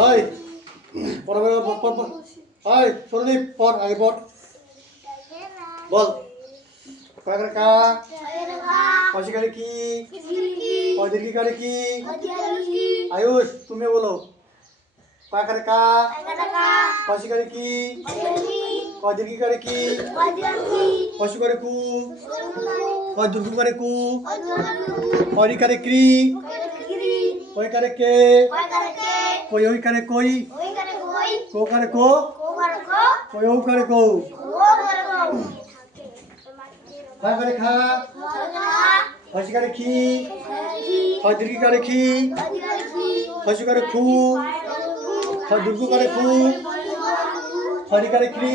ওই পড়া পড় ওই সরদীপ পড় আগে পড় বল কয়কার কা কশিকারে কি কয়দীর্ঘিকারে কি আয়ুষ তুমি বলো কয়কার কা কশিকারে কি কয়দীর্ঘিকারে কি কশিকারে কু কয়দুর্ঘিকারে কু কয়রিকারে ক্রি কয়কারে কে কয়ইকারে কই কোকারে কো কয়ৌকারে কো কয়কারে খা কশিকারে কি কয়দীর্ঘিকারে কি কশিকারে খু কয়দুর্ঘিকারে খু কয়রিকারে ক্রি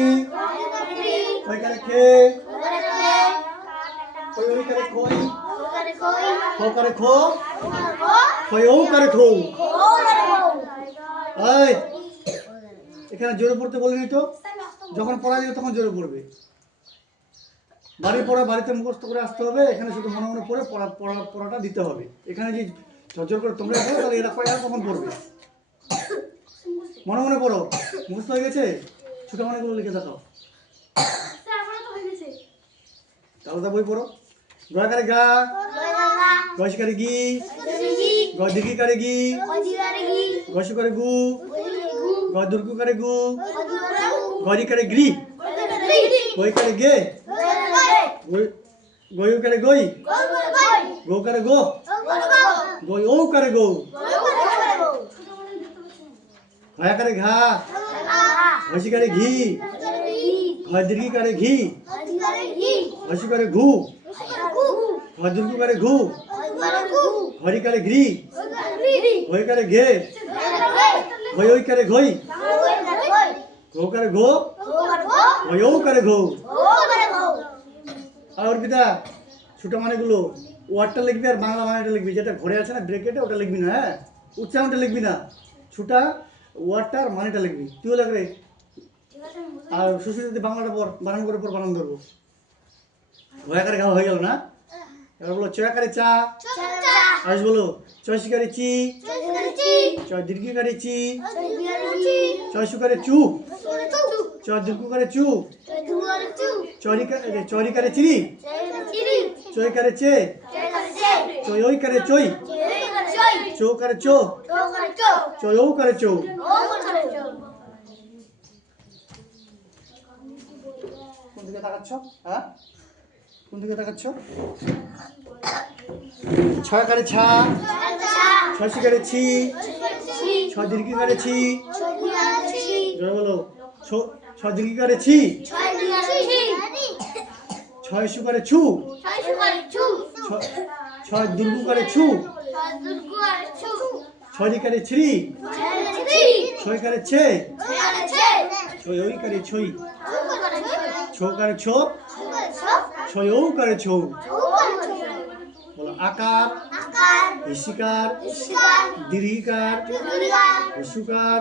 কয়কারে কে কয়ইকারে কই কোকারে খো কয়ৌকারে খো এই এখানে জোরে পড়তে বলিনি তো যখন পড়া যাবে তখন জোরে পড়বে বাড়ির পড়া বাড়িতে মুখস্থ করে আসতে হবে এখানে শুধু মনে মনে পড়ে পড়াটা দিতে হবে এখানে যে ঝরঝর করে তোমরা পড়ো তাহলে এরা পড়ে তখন পড়বে মনে মনে পড়ো মুখস্থ হয়ে গেছে ছোট মানেগুলো লিখে দেখাও আলাদা বই পড়ো গয়কারে গা গয়শিকারে গি গয়দীর্ঘিকারে গি গয়শিকারে গু গয়দুর্ঘিকারে গু গয়রিকারে গ্রি গয়কারে গে গয়ুকারে গই গৌকারে গো গয়ৌকারে গৌ ঘয়াকারে ঘা ঘষিকারে ঘি ঘয়দীর্ঘিকারে ঘি ঘষিকারে ঘু ঘয়দুর্ঘিকারে ঘু ঘরিকারে ঘ্রি ঘয়কারে ঘে ঘয়ইকারে ঘই ঘোকারে ঘো ঘয়ৌকারে ঘৌ আর অর্পিতা ছোট মানেগুলো ওয়ার্ডটা লিখবি আর বাংলা মানেটা লিখবি যেটা ঘরে আছে না ব্রেকেটে ওটা লিখবি না হ্যাঁ উচ্চারণটা লিখবি না ছোটা ওয়ার্ডটা আর মানেটা লিখবি তুইও লাগ রে আর সুশীল যদি বাংলাটা পর বানান করে পর বানান ধরবো ঘয়াকারে ঘা হয়ে গেল না এবার বলো চয়াকারে চা আজ বলো চয়শিকারে চি চয় দীর্ঘিকারে চি চয়সুকারে চু চয় দীর্ঘকারে চু চয়রিকারে চিরি চয়কারে চে চয়ইকারে চই চৌকারে চো চয়ৌকারে চৌ কোন দিকে তাকাচ্ছ হ্যাঁ কোন দিকে তাকাচ্ছ ছয়কারে ছা ছয়শিকারে ছি ছয় দীর্ঘিকারে ছি জয় বলো ছয় দীর্ঘিকারে ছি ছয় সুকারে ছু ছয় দুর্গুকারে ছু ছয়রিকারে ছিরি ছয়কারে ছে ছয়ইকারে ছই ছৌকারে ছো ছয়ৌকারে ছৌ বলো আকার হিসিকার দীর্ঘিকার হুসুকার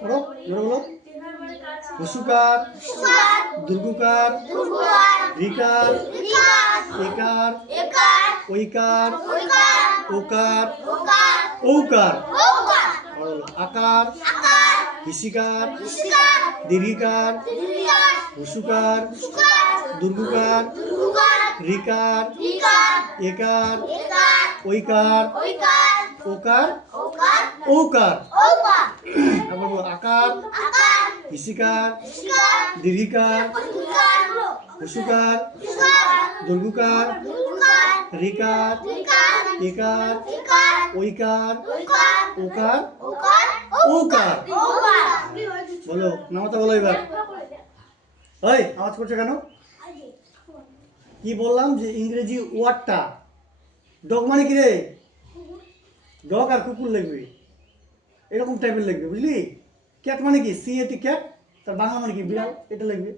বলো বলো হুসুকার দুর্গুকার রিকার একার ঐকার ওকার ঔকার আকার হিসিকার দীর্ঘিকার হুসুকার দুর্গুকার রিকার একার ঐকার ওকার ঔকার আকার হিসিকার দীর্ঘিকার হুসুকার দুর্গুকার রিকার একার ঐকার ওকার ঔকার বলো নামতা বলো এবার ওই আওয়াজ করছো কেন কি বললাম যে ইংরেজি ওয়ার্ডটা ডগ মানে কি রে ডগ আর কুকুর লিখবে এরকম টাইপের লিখবে বুঝলি ক্যাট মানে কি সিএটি ক্যাট তার বাংলা মানে কি বিড়াল এটা লিখবে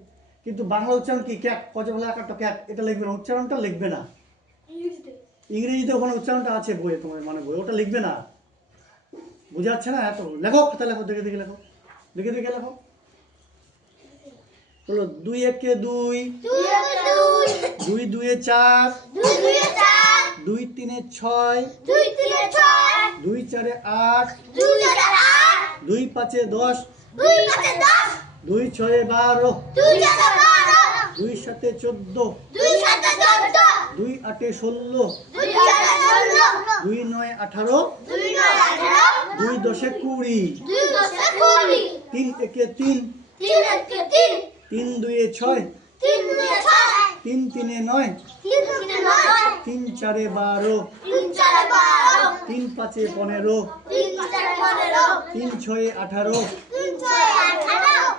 কিন্তু বাংলা উচ্চারণ কি ক্যাট কচে বলে একটা ক্যাট এটা লিখবে না উচ্চারণটা লিখবে না ইংরেজিতে ওখানে উচ্চারণটা আছে বইয়ে তোমার মানে বই ওটা লিখবে না বুঝে যাচ্ছে না এত লেখো খাতা লেখো দেখে দেখে লেখো দেখে দেখে লেখো বলো 2 একে 2 2 2 4 2 3 ছয়, 2 4 8, 2 5 10, 2 6 12, 2 7 14, 2 8 16, 2 9 18, 2 10 20, 3 1 3, 3 2 6, 3 3 9, 3 4 12, 3 5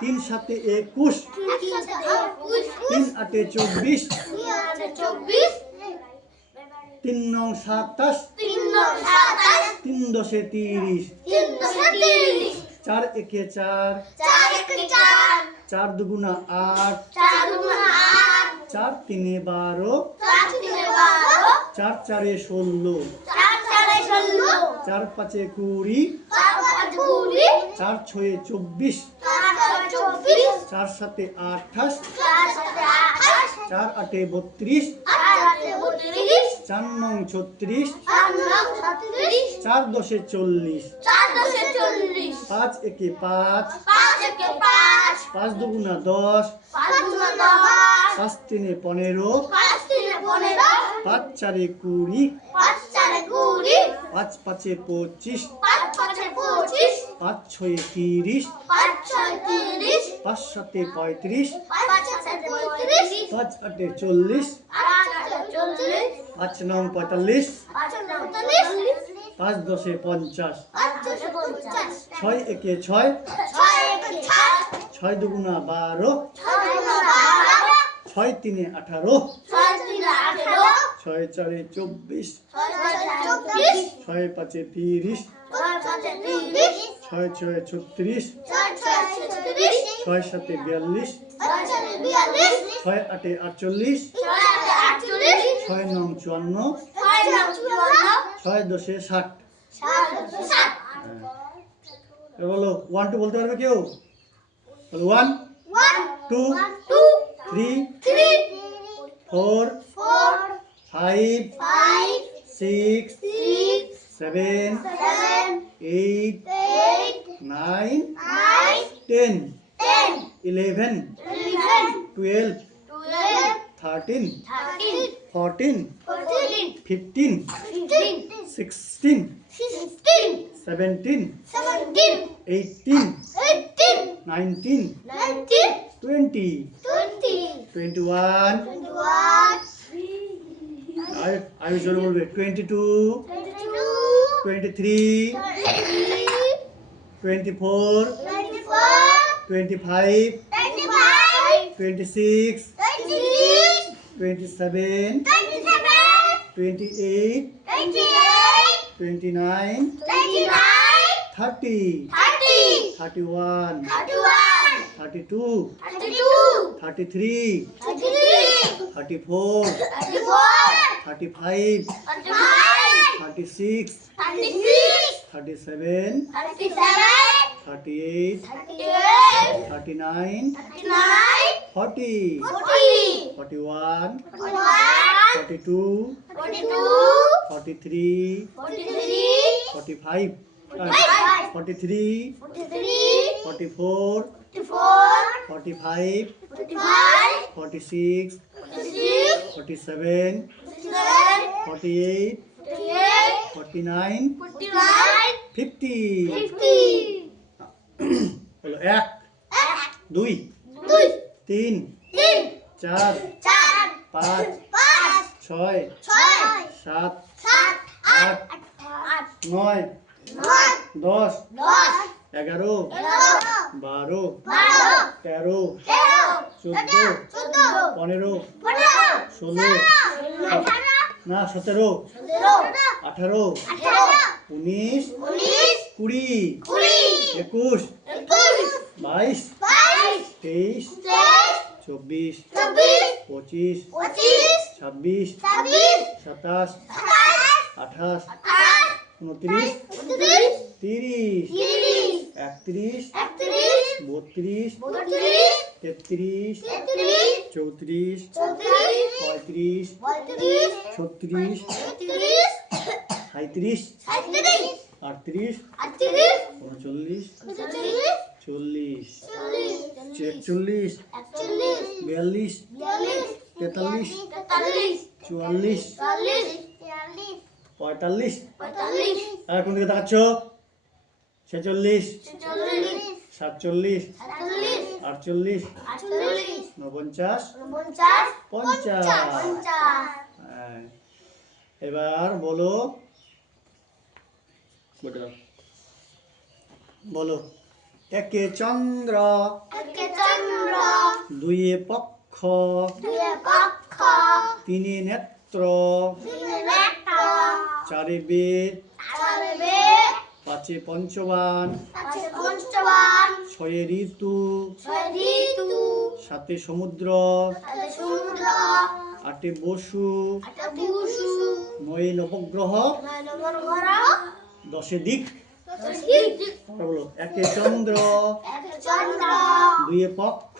15, 3 6 18, 3 7 21, 3 8 24, 3 9 27, 3 10 30, 4 1 4, 4 2 8, 4 3 12, 4 4 16, 4 5 20, 4 6 24, 4 7 28, 4 8 32, 4 9 36, 4 10 40, 5 1 5, 5 2 10, 5 3 15, 5 4 20, 5 5 25, 5 6 30, 5 7 35, 5 8 40, 5 9 45, 5 10 50, 6 1 6, 6 2 12, 6 3 18, 6 4 24, 6 5 30, 6 6 36, 6 7 42, 6 8 48, 6 9 54, 6 10 60। বলো 1 2 বলতে পারবে কেউ? বলো 1 2 3 4 5 6 7 8 9 10 11 12 13 14 15 16 17 18 19 20 21 I will show you 22 23 24 25 26 27 28 29 30 31 32 33 34 35 36 37 38 39 40 41 42 43 45 43 44 45 46 47 48 49 50 বলো 1 2 3 4 5 6 7 8 9 10 11 12 13 14 15 16 না 17 18 19 20 21 22 23 24 25 26 27 28 29 30 31 32 33 34 35 36 37 37 38 38 39 40 40 40 41 41 42 42 43 43 44 44 45 45 আর কোন দিকে তাকাচ্ছ 46 46 47 47 48 48 49 50 50 হ্যাঁ। এবার বলো বলো একে চন্দ্র একে চন্দ্র দুইয়ে পক্ষ দুয়ে পক্ষ তিনে নেত্র তিনে নেত্র চারে বেদ চারে বেদ পাঁচে পঞ্চবান পাঁচে পঞ্চবান ছয়ে ঋতু ছয় ঋতু সাতে সমুদ্র সাতে সমুদ্র আটে বসু আটে ভূষু নয়ে নবগ্রহ নয় নম্বর ঘর দশে দিক দিক বলো একে চন্দ্র একে চন্দ্র দুইয়ে পক্ষ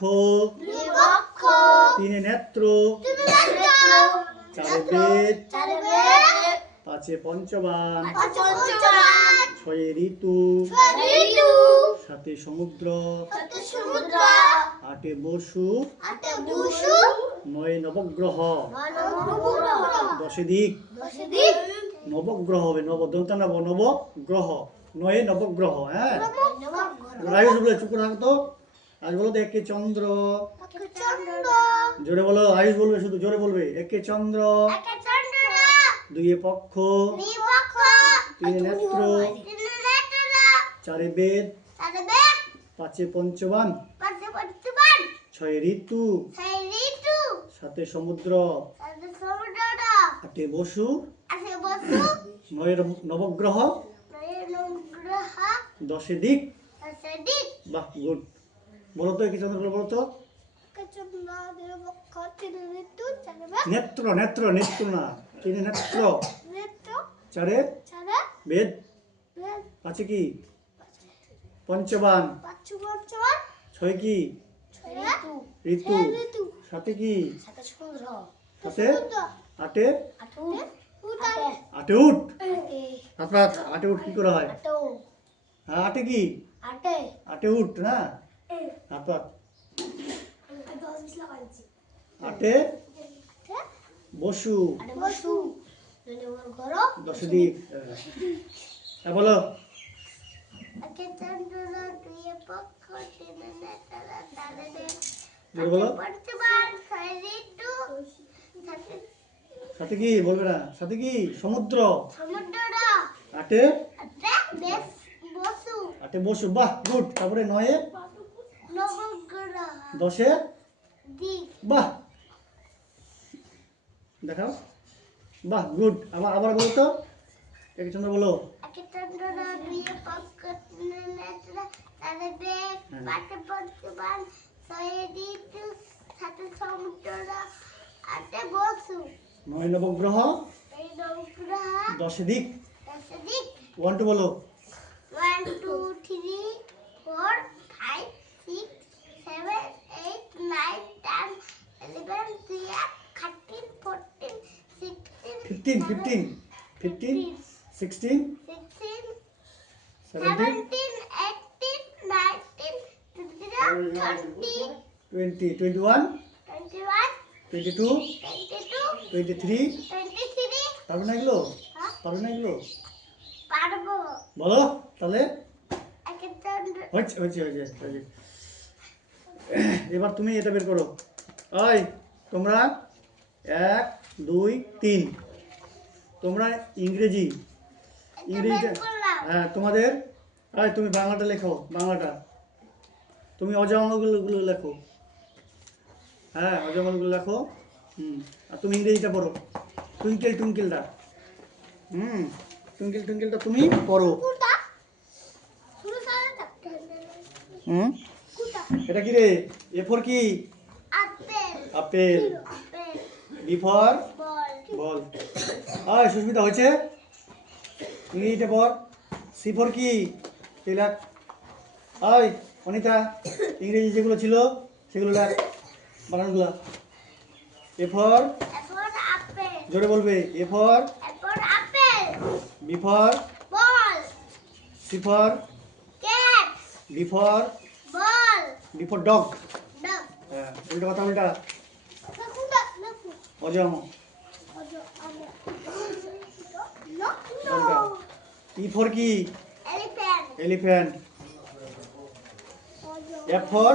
দুয়ে পক্ষ তিনে নেত্র তিনে নেত্র চারে বেদ চারে বেদ পাঁচে পঞ্চবান পাঁচে পঞ্চবান ছয়ে ঋতু ছয় ঋতু সাতে সমুদ্র সাতে সমুদ্র আটে বসু আটে ভূষু নয়ে নবগ্রহ নয় নম্বর গ্রহ দশে দিক দশে দিক নবগ্রহ হবে দন্তা নব নবগ্রহ নয়ে নবগ্রহ হ্যাঁ নম্বর ঘর আয়ুষ বলে চুপ করে থাকো তো আজ বলো তো একে চন্দ্র একে চন্দ্র জোরে বলো আয়ুষ বলবে শুধু জোরে বলবে একে চন্দ্র একে চন্দ্র দুইয়ে পক্ষ দুই পক্ষ তিনে নেত্র তিনে নেত্র চারে বেদ চারে বেদ পাঁচে পঞ্চবান পাঁচে পঞ্চবান ছয়ে ঋতু ছয় ঋতু সাতে সমুদ্র সাতে সমুদ্র আটে বসু আছে বসু নয়ে নবগ্রহ নয় গ্রহ দশে দিক দশে দিক বাহ গুড বলো তো একে চন্দ্র বলো তো একে চন্দ্র দুই পক্ষ তিনে ঋতু চারে বেদ নেত্র নেত্র নেত্র না তিনে নেত্র নেত্র চারে চারে বেদ বেদ পাঁচে কি পঞ্চবান পাঁচু পঞ্চবান ছয় কি ছয় ঋতু ঋতু সাথে কি সাথে সমুদ্র সাথে আটে আটু উঠে আটে উঠ আটে আপনার আটে উঠ কি করা হয় আটো হ্যাঁ আটে কি আটে আটে উঠ না আপনার আটে বসু আটে বসু নম্বর ঘর দশে দিক হ্যাঁ বলো একে চন্দ্র দুই পক্ষ তিনে নেত্র চারে বেদ জোরে বলো পঞ্চবান ছয় ঋতু সাথে সাথে কি বলবে না সাথে কি সমুদ্র সমুদ্র আটে আটে বেশ বসু আটে বসু বাহ গুড তারপরে নয়ে নবগ্রহ দশে দিক বাহ দেখাও বাহ গুড আবার আবার বলো তো একে চন্দ্র বলো একে চন্দ্র দুই পক্ষ তিনে নেত্র চারে বেদ পাঁচে পঞ্চবান ছয় ঋতু সাথে সমুদ্র আটে বসু নয় নবগ্রহ এই নবগ্রহ দশে দিক দশে দিক 1 2 বলো 1 2 3 4 5 6 7 8 9 10 11 12 13 14 16 15 15 16 16 17 17 18 19 20 20 20 21 21 22 22 23 23 পারবে না এগুলো হ্যাঁ পারবে না এগুলো পারবো বলো তাহলে একে চন্দ্র হচ্ছে হচ্ছে হচ্ছে হচ্ছে। এবার তুমি এটা বের করো ওই তোমরা 1 2 3 তোমরা ইংরেজি ইংরেজিটা হ্যাঁ তোমাদের তুমি বাংলাটা লেখো বাংলাটা তুমি অজমলগুলো লেখো হ্যাঁ অজমলগুলো লেখো আর তুমি ইংরেজিটা পড়ো টুইঙ্কেল টুইঙ্কেলটা টুইঙ্কেল টুইঙ্কেলটা তুমি পড়ো কুটা শুরু করে থাকতে কুটা এটা কি রে এ ফর কি apple apple apple B for ball ball আয় সুস্মিতা হয়েছে ইংরেজিটা পর সি ফর কি লেখ আয় অনিতা ইংরেজি যেগুলো ছিল সেগুলো লেখ বানানগুলা এ ফর এখন আপেল জোরে বলবে এ ফর এখন apple B B for ball, C for cat, D for ball, D for dog. dog. হ্যাঁ, উল্টা কথা উল্টা। Nakunda, naku. অজম No, উল্টা। no. E for কি? Elephant. Elephant. F for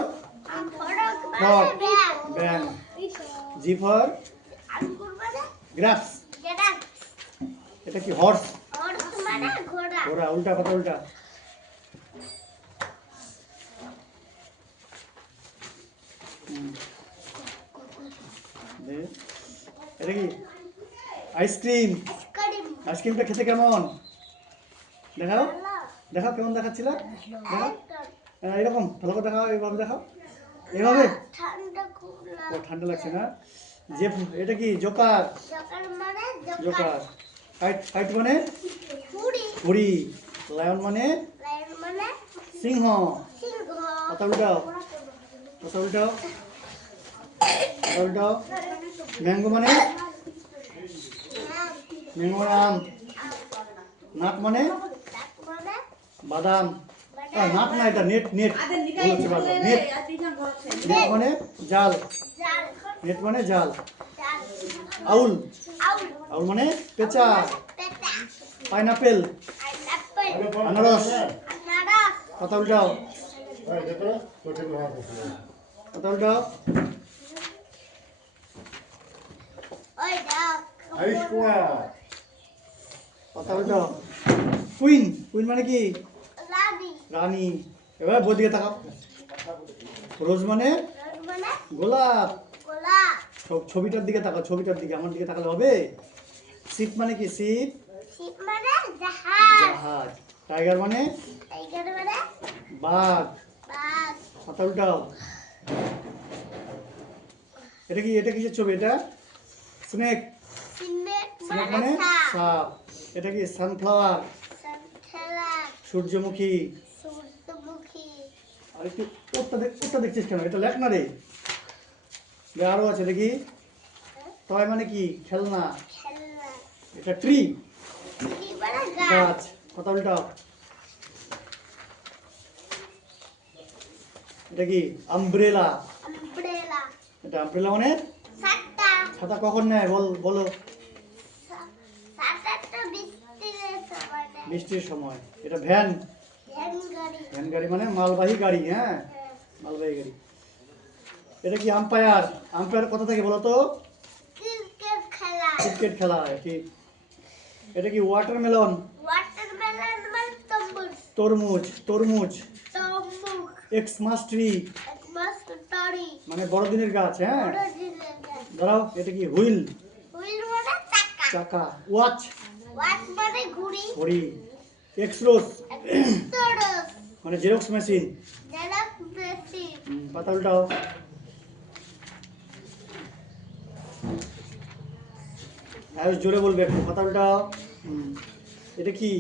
frog. Bang. G for Ankur মানে grapes. গেরাস। এটা কি horse? Horse মানে ঘোড়া। ঘোড়া। উল্টা কথা উল্টা। দে। এটা কি? আইসক্রিম। আইসক্রিম। আইসক্রিমটা খেতে কেমন? দেখাও দেখাও কেমন দেখাচ্ছিল? দেখাও এরকম ভালো করে দেখাও, এইভাবে দেখাও, এইভাবে। ঠান্ডা খুব ও ঠান্ডা লাগছে না? যে এটা কি? জোকার। জোকার মানে জোকার। কাইট কাইট মানে ঘুড়ি। ঘুড়ি। লায়ন মানে লায়ন মানে সিংহ। সিংহ। কথা উল্টাও, কথা উল্টাও, কথা উল্টাও। ম্যাঙ্গো মানে ম্যাঙ্গো মানে আম। নাট মানে ডাক মানে বাদাম। নাট না, এটা নেট। নেট বলেছে বাবা, নেট। নেট মানে জাল। জাল। নেট মানে জাল। জাল। আউল। আউল। আউল মানে পেঁচা। পেটা। পাইনাপেল। পাইনাপল। আনারস। আনারস। কথা উল্টাও, কথা উল্টাও। ওই ডাক। কথা উল্টাও। কুইন। কুইন মানে কি? রানী। রানী। এবার বই দিকে তাকাও। রোজ মানে রোজ মানে গোলাপ। গোলাপ। ছবিটার দিকে তাকাও, ছবিটার দিকে। আমার দিকে তাকালে হবে? শিপ মানে কি? শিপ শিপ মানে জাহাজ। জাহাজ। টাইগার মানে টাইগার মানে বাঘ। বাঘ। কথা উল্টাও। এটা কি? এটা কিসের ছবি? এটা স্নেক। সিনেক স্নেক মানে মানে সাপ। সাপ। এটা কি? সানফ্লাওয়ার। সানখেলা। সূর্যমুখী। সূর্যমুখী। আর একটু ওরটা দেখছিস কেন? এটা লেখ না রে। আরো আছে দেখি। টয় মানে কি? খেলনা। খেলনা। এটা ট্রি। কি মানে গাছ। গাছ। কথা উল্টাও। এটা কি? আমব্রেলা। আমব্রেলা। এটা আমব্রেলা মানে ছাতা। ছাতা কখন নেয়? বলো। ছাতাটা বৃষ্টির সময় নেয়। বৃষ্টির সময়। এটা ভ্যান। ভ্যান গাড়ি। ভ্যান গাড়ি মানে মালবাহী গাড়ি। হ্যাঁ, মালবাহী গাড়ি। এটা কি? আম্পায়ার। আম্পায়ার কোথা থেকে বলো তো? ক্রিকেট খেলা। ক্রিকেট খেলা। ঠিক। এটা কি? ওয়াটারমেলন। ওয়াটারমেলন মানে তরমুজ। তরমুজ। তরমুজ। এক্সমাস ট্রি এক মাস তরি। মানে বড়দিনের গাছ। হ্যাঁ, বড় দিনের গাছ। দাঁড়াও। এটা কি? হুইল। হুইল মানে চাকা। চাকা। ওয়াচ ওয়াচ মানে ঘুড়ি। ঘড়ি। এক্সরোস এক্সটরস মানে জেরক্স মেশিন। Xerox machine. পাতা উল্টাও। আয়ুষ জোরে বলবে একটু। পাতা উল্টাও। এটা কি?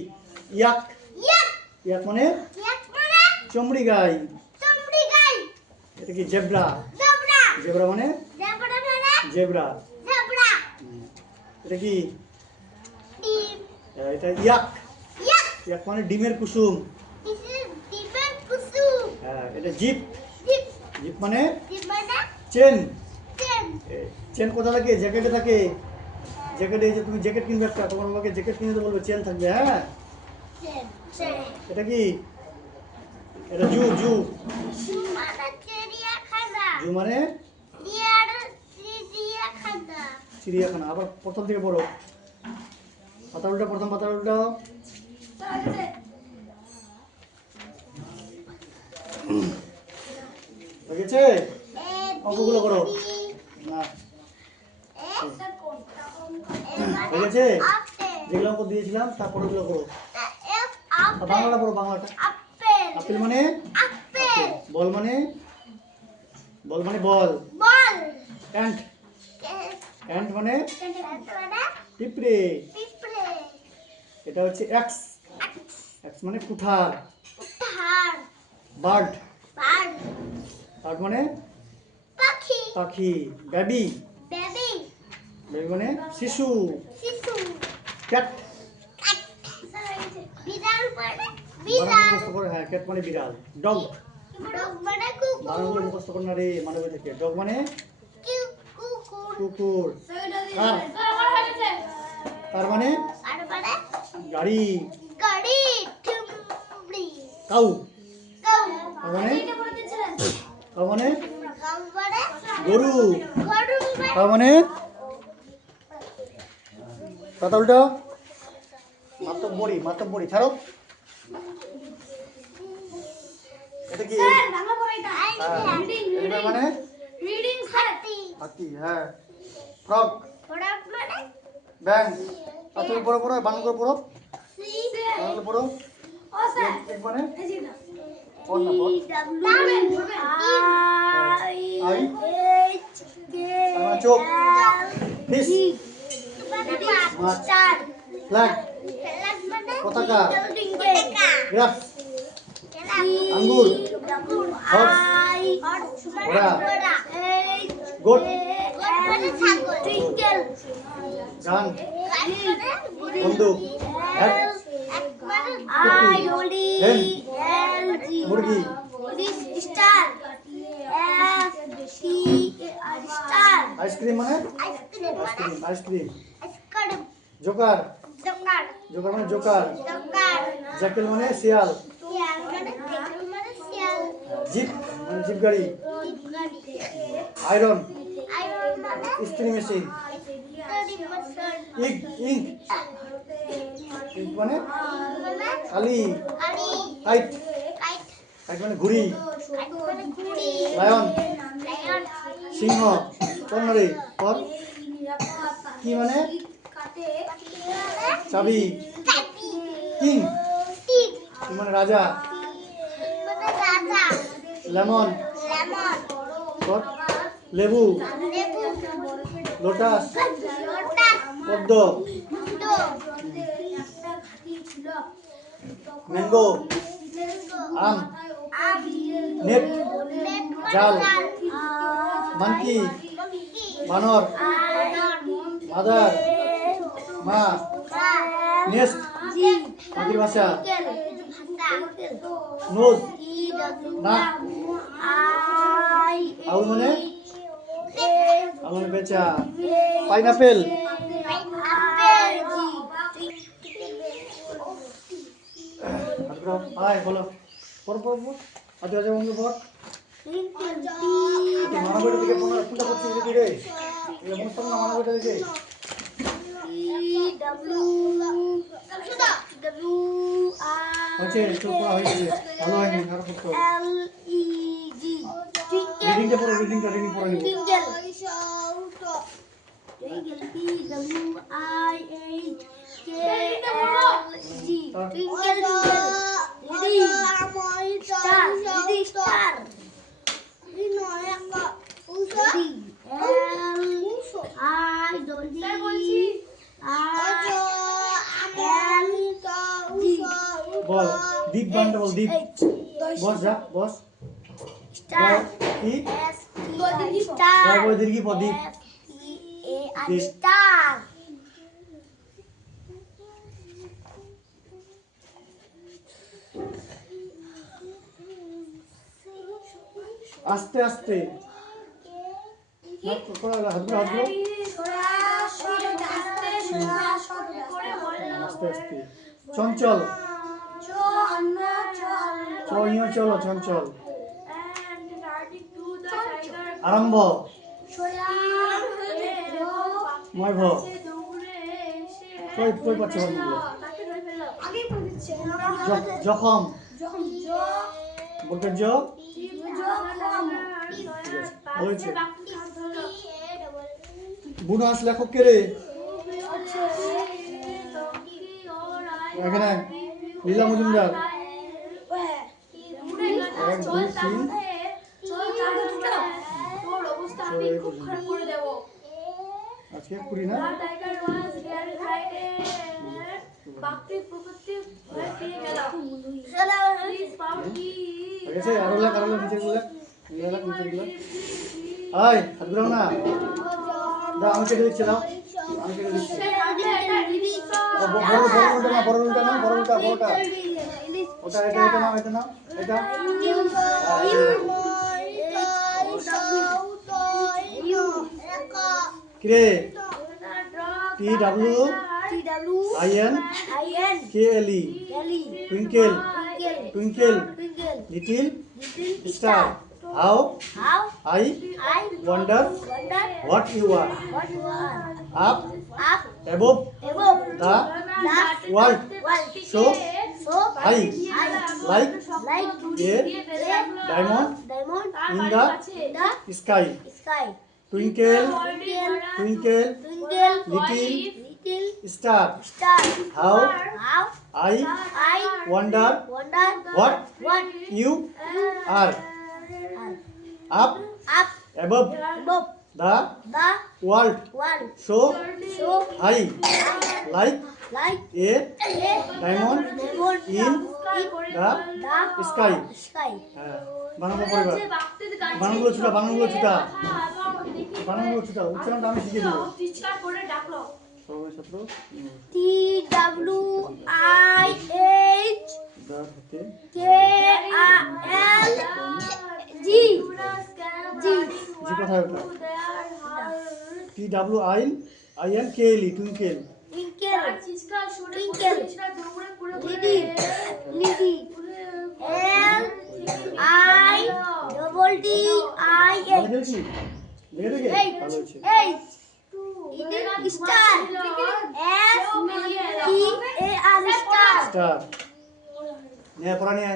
ইয়াক। ইয়াক। ইয়াক মানে ইয়াক মানে চমড়ি গাই। চমড়ি গাই। এটা কি? জেব্রা। জেব্রা। জেব্রা মানে জেব্রা মানে জেব্রা। জেব্রা। এটা কি? ডিম। এটা ইয়াক। ইয়াক। ইয়াক মানে ডিমের কুসুম। দিস ইজ ডিমের কুসুম। হ্যাঁ, এটা জিপ। জিপ। জিপ মানে জিপ মানে চেন। চেন। চেন কোথা থাকে? জ্যাকেটে থাকে। জ্যাকেটে, এই যে তুমি জ্যাকেট কিনবে একটা, তোমার বাবাকে জ্যাকেট কিনে তো বলবে চেন থাকবে। হ্যাঁ, চেন। চেন। এটা কি? এটা জু। জু মানে চিড়িয়াখানা। জু মানে চিড়িয়াখানা। চিড়িয়াখানা। আবার প্রথম থেকে পড়ো। পাতা উল্টা, প্রথম পাতা উল্টাও। হয়ে গেছে? অঙ্কগুলো করো। না, হয়ে গেছে? যেগুলো অঙ্ক দিয়েছিলাম তারপরে গুলো করো। বাংলাটা পড়ো, বাংলাটা। আপেল। আপেল মানে আপেল। বল মানে বল মানে বল। বল। অ্যান্ট। অ্যান্ট মানে মানে পিঁপড়ে। পিঁপড়ে। এটা হচ্ছে এক্স। এক্স মানে কুঠার। কুঠার। বার্ড। বার্ড। বার্ড মানে পাখি। পাখি। বেবি। বেবি। বেবি মানে শিশু। শিশু। ক্যাট। ক্যাট। বিড়াল মানে বানান বিড়াল মুখস্থ করে, হ্যাঁ ক্যাট মানে বিড়াল। ডগ ডগ মানে কুকুর বানানগুলো মুখস্থ করে না রে, মানে বই থেকে। ডগ মানে কুকুর কুকুর। কার কার মানে আর মানে গাড়ি। গাড়ি টুমড়ি কাউ কাউ কাউ মানে কাউ মানে কাউ মানে গরু। গরু কাউ মানে কথা উল্টো। মাতব্বরি ছাড়ো। এটা কি? এটা মানে রিডিং হাতি হাতি, হ্যাঁ। ফ্রগ ফ্রগ মানে ব্যাং। আর তুমি পড়ো পড়ো, বানান করে পড়ো, সি বানান করে পড়ো। এক মানে পড় না, পড়। আই তার মানে চোখ। ফিশ মাছ। ফ্ল্যাগ পতাকা। গ্রাফ আঙ্গুর। হর্স ঘোড়া। গোট গান বন্দুক। হ্যাট হেন মুরগি। আইসক্রিম মানে আইসক্রিম। জোকার মানে জোকার। জ্যাকেল মানে শিয়াল। জিপ মানে জিপ গাড়ি। আয়রন ইস্ত্রি মেশিন। ইঙ্ক ইঙ্ক মানে কালি। কাইট মানে ঘুড়ি। লায়ন সিংহ। কর্নারি পর। কি মানে চাবি। কিং মানে রাজা। লেমন পর। লেবু। লোটাস পদ্ম। ম্যাঙ্গো আম। নেট জাল। মানকি বানর। মাদার মা। নেস্ট পাখির বাসা। নোজ নাক। আউল মানে বেচা। পাইনাপেল হাই বলো পর পর পর আজ আজ বন্ধু পর মানা বইটা দিকে কোনটা করছিস যদি রে এটা মনে করো না মানা বইটা দিকে আচ্ছা চল পড়া হয়ে গেছে ভালো হয়নি আরো পড়তে হবে রিডিংটা পড়ো রিডিং পড়া নিব বল দীপ বানটা বল দীপ বস যা বস কি বল দীর্ঘি প্রদীপ আস্তে আস্তে আস্তে আস্তে চঞ্চল চলো চঞ্চল আরম্ভ ময়ভ কই পাচ্ছে জখম বলতে বুনাস লেখক কে রে এখানে লীলা মজুমদার আজকে করি না আরো লাখ নিচে গুলো আয় হাত ঘুরাও না দাও আমি কেটে দিচ্ছি দাও আমি কেটে দিচ্ছি বড় উল্টা নাও, বড়টা। ওটা এটা নাও, এটা। কিরে TWINKLE twinkle little star how I wonder what you are up above the world so high like a diamond in the sky twinkle little star how I wonder what you are up above the world so high like a diamond in the sky হ্যাঁ বানাবো পরিবার বানানগুলো ছুটা উচ্চারণটা আমি শিখিয়ে দেবো সবাই ছাত্র জি কোথায় ওটা TWINKLE টুইঙ্কেল দেখেছি ভালো হয়েছে স্টার নিয়ে পড়া নিয়ে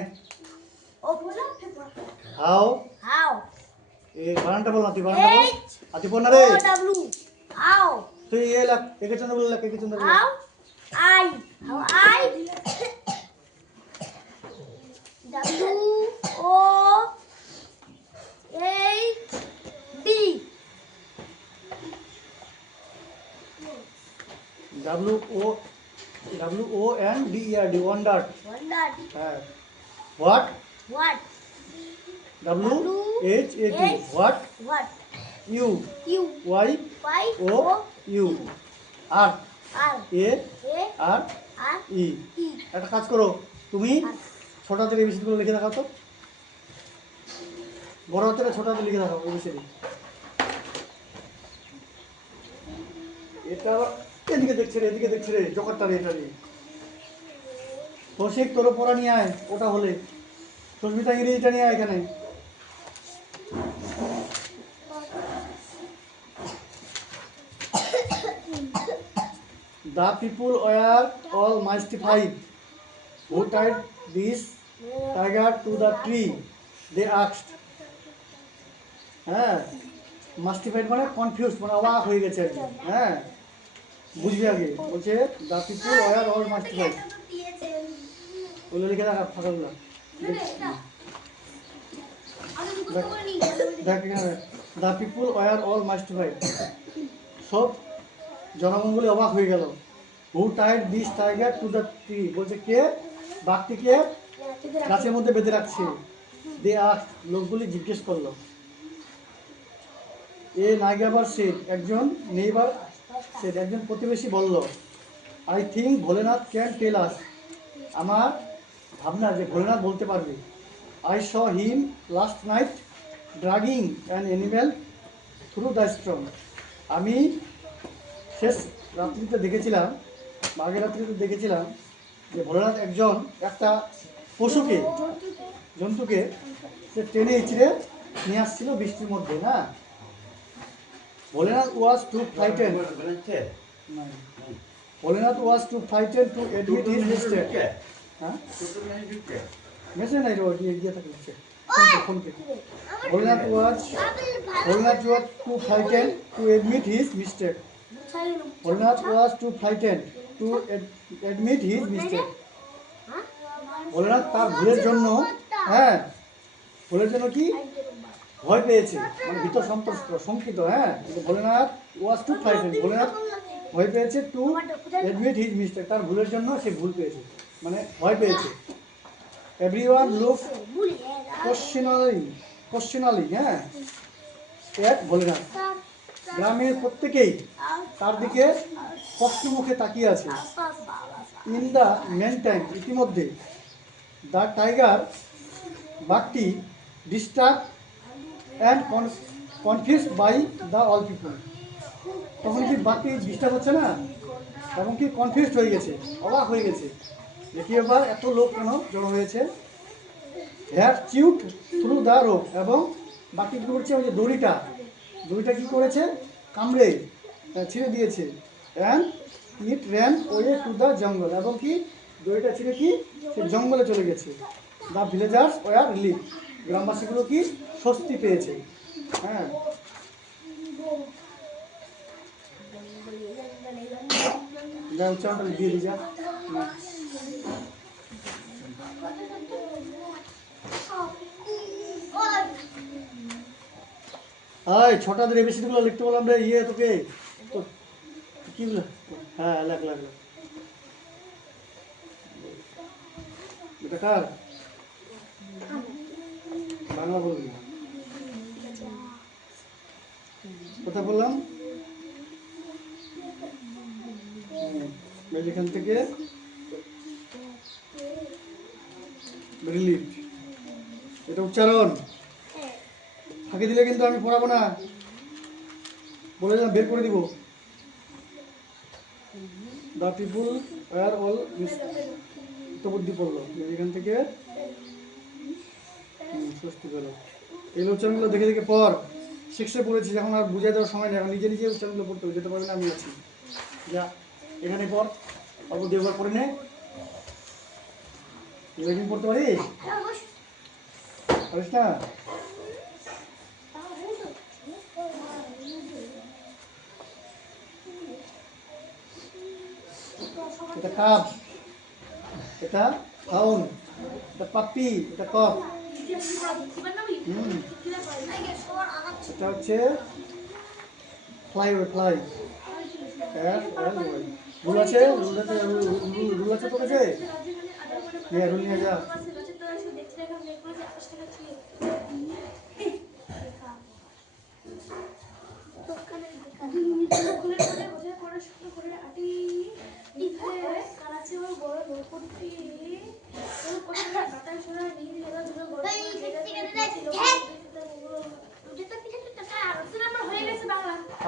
হাউ এই বানানটা বল না তুই বানানটা বল আতি পড় না রে তুই এ লাগ একে চন্দ্র বল লাগ একে চন্দ্র বল WONDER wondered what WHAT what U Y O U R A R E একটা কাজ করো তুমি ছোট হাতের এবিসিডি গুলো লিখে দেখাও তো বড় হাতের ছোট হাতে লিখে দেখাও এবিসিডি এটা এদিকে দেখছে রে জোকারটা রে এটা রে কৌশিক তোর পড়া নিয়ে আয় ওটা হলে সস্মিতা ইংরেজিটা নিয়ে আয় এখানে The people were all mystified. Who tied this tiger to the tree? They asked. হ্যাঁ mystified মানে কনফিউজড মানে অবাক হয়ে গেছে আর কি হ্যাঁ বুঝবি আগে বলছে the people were all mystified ওগুলো লিখে রাখা ফাঁকাগুলো দেখ এখানে the people were all mystified সব জনগণগুলি অবাক হয়ে গেল who tied this tiger to the tree বলছে কে বাঘটিকে গাছের মধ্যে বেঁধে রাখছে দে আস্ক লোকগুলি জিজ্ঞেস করলো এ নাইগাবার সেড একজন নেইবার সেড একজন প্রতিবেশী বলল I think Bholenath can tell us আমার ভাবনা যে ভোলেনাথ বলতে পারবে I saw him last night dragging an animal through the storm আমি শেষ রাত্রিতে দেখেছিলাম আগের রাত্রিতে দেখেছিলাম যে ভোলেনাথ একজন একটা পশুকে জন্তুকে সে টেনে ইচড়ে নিয়ে আসছিল বৃষ্টির মধ্যে না Bholenath was too frightened Bholenath was too frightened to admit his mistake হ্যাঁ মেসেজ নাই রো দিয়ে থাকে হচ্ছে ফোনকে Bholenath was too frightened to admit his mistake Bholnath was too frightened to admit his mistake. Bholenath তার ভুলের জন্য হ্যাঁ ভুলের জন্য কি ভয় পেয়েছে মানে ভীত সন্ত্রস্ত শঙ্কিত হ্যাঁ কিন্তু Bholenath was two frightened Bholenath ভয় পেয়েছে টু অ্যাডমিট হিজ মিস্টেক তার ভুলের জন্য সে ভুল পেয়েছে মানে ভয় পেয়েছে এভরিওয়ান লুক কোশ্চেনালি হ্যাঁ এট ভোলেনাথ গ্রামের প্রত্যেকেই তার দিকে প্রশ্নমুখে তাকিয়ে আছে। ইন দ্য মেন টাইম, ইতিমধ্যে দ্য টাইগার, বাঘটি, disturb and confused by the all people. তখন কি বাঘটি ডিস্টার্ব হচ্ছে না এবং কি কনফিউজড হয়ে গেছে, অবাক হয়ে গেছে যে কি ব্যাপার, এত লোক কেন জড়ো হয়েছে। Have chewed through the rope, এবং বাকি কী করছে, ওই যে দড়িটা কী করেছে, কামড়ে ছিঁড়ে দিয়েছে। And it ran way to the jungle, এবং কি দড়িটা ছিঁড়ে কি সে জঙ্গলে চলে গেছে। দ্য ভিলেজার্স ওয়ার রিলিফ, গ্রামবাসীগুলো কি স্বস্তি পেয়েছে। হ্যাঁ, যা উচ্চারণটা দিয়ে দিই যা। হাই, 6টা ধরে এবিসিডিগুলো লিখতে বললাম রে, তোকে তো কি বলে, হ্যাঁ লেখ। এটা কার? বাংলা বলবি, কথা বললাম এখান থেকে রিলিফ, এটা উচ্চারণ। ফাঁকি দিলে কিন্তু আমি পড়াবো না, বলে দিলাম বের করে দিব। দ্য পিপুল ওয়ার অল বুদ্ধি পড়লো এখান থেকে স্বস্তি পেল। এই উচ্চারণগুলো দেখে দেখে পর, শিখতে পড়েছি, এখন আর বুঝে দেওয়ার সময় নেই, এখন নিজে নিজে উচ্চারণগুলো পড়তে হবে, যেতে পারবে না আমি আছি। যা এখানে পর, অল্প দেওয়ার পরে নে, এরকম পড়তে পারিস পারিস না? এটা কাপ, এটা ফাউন, এটা পাপ্পি, এটা কপ। এটা হচ্ছে ফ্লাই, রুল আছে তোর কাছে? হ্যাঁ, রুল নিয়ে যা।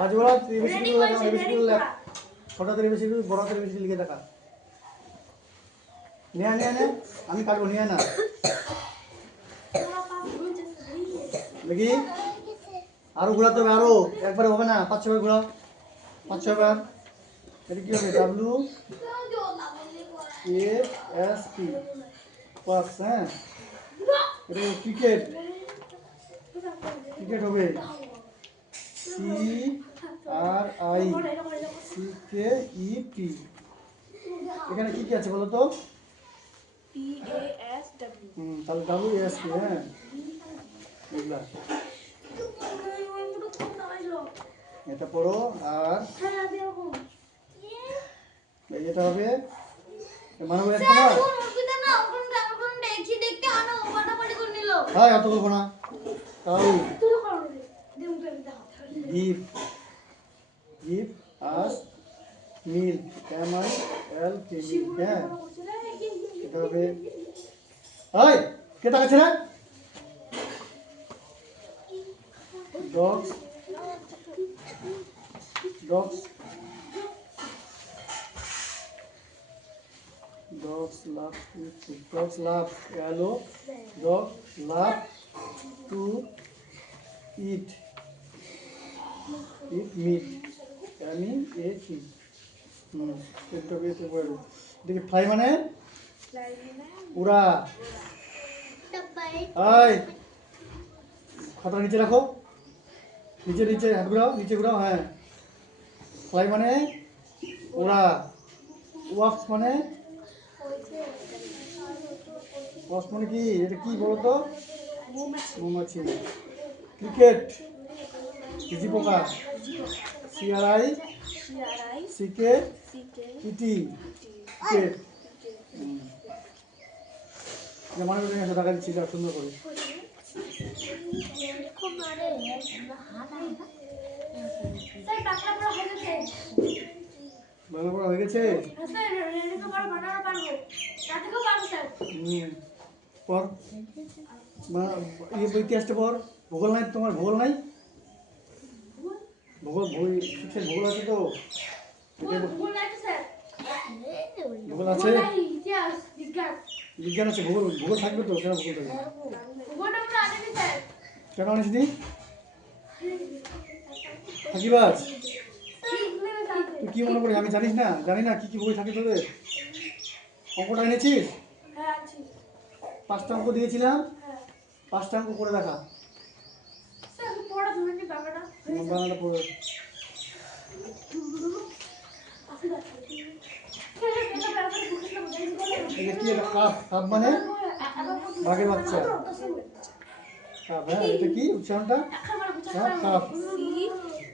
আজ বলা এবিসিডি লেখ, 6টা এবিসিডি বড় এবিসিডি লিখে দেখা। নিয়ে আমি কাটবো, নিয়ে না দেখি, আরো ঘোরাতে হবে, আরো একবারে হবে না, 5-6 বার ঘোরাও, 5-6 বার। এটা কি হবে? WASP, pass. হ্যাঁ, এটা ক্রিকেট হবে, CRICKET। এখানে কি কি আছে বলো তো? তাহলে WASP। হ্যাঁ, এগুলা এটা পড়ো। আর এটা হবে মানে হ্যাঁ, অত বলবো না। তাও give us milk, MILK, হ্যাঁ, এটা হবে। এই কে তাকাচ্ছে না? dogs love yellow, dogs love to eat meat, MEAT। এটা বেশি বড়। দেখি ফ্লাই মানে উড়া। এই খাতা নিচে রাখো, নিচে হাত ঘুরাও, নিচে ঘুরাও। হ্যাঁ, ফ্লাই মানে উড়া, ওয়াক্স মানে কি? এটা কি বলতো? মৌমাছি। ক্রিকেট, ঝিঝি পোকা, CRICKET, ক্রিকেট। মানে টাকা দিচ্ছি, সুন্দর করে। স্যার বাংলা পড়া হয়ে গেছে। বাংলা পড়া হয়ে গেছে? স্যার রেনেকে বড় বানানো পারবো। তাতেও পারবো স্যার। পর ইতিহাসটা পর। ভূগোল নাই তোমার? ভূগোল নাই? ভূগোল বই শিক্ষার ভূগোল আছে তো? ভূগোল নাই তো স্যার। ভূগোল আছে? ইতিহাস বিজ্ঞান। বিজ্ঞান আছে, ভূগোল ভূগোল থাকবে তো? কেন ভূগোল থাকবে? ভূগোল আমরা আনিনি স্যার। কেন আনিসনি? ফাঁকিবাজ তুই কি মনে করিস আমি জানিস না? জানি না কি কি বই থাকে তোদের? অঙ্কটা এনেছিস? হ্যাঁ আছি। 5টা অঙ্ক দিয়েছিলাম, হ্যাঁ 5টা অঙ্ক করে দেখা। স্যার পড়া ধরেনি বাবাটা। বাংলাটা পড়ে। এটা কি? এটা কাপ। কাপ মানে বাঘের বাচ্চা। কাপ, হ্যাঁ। এটা কি উচ্চারণটা? হ্যাঁ কাপ।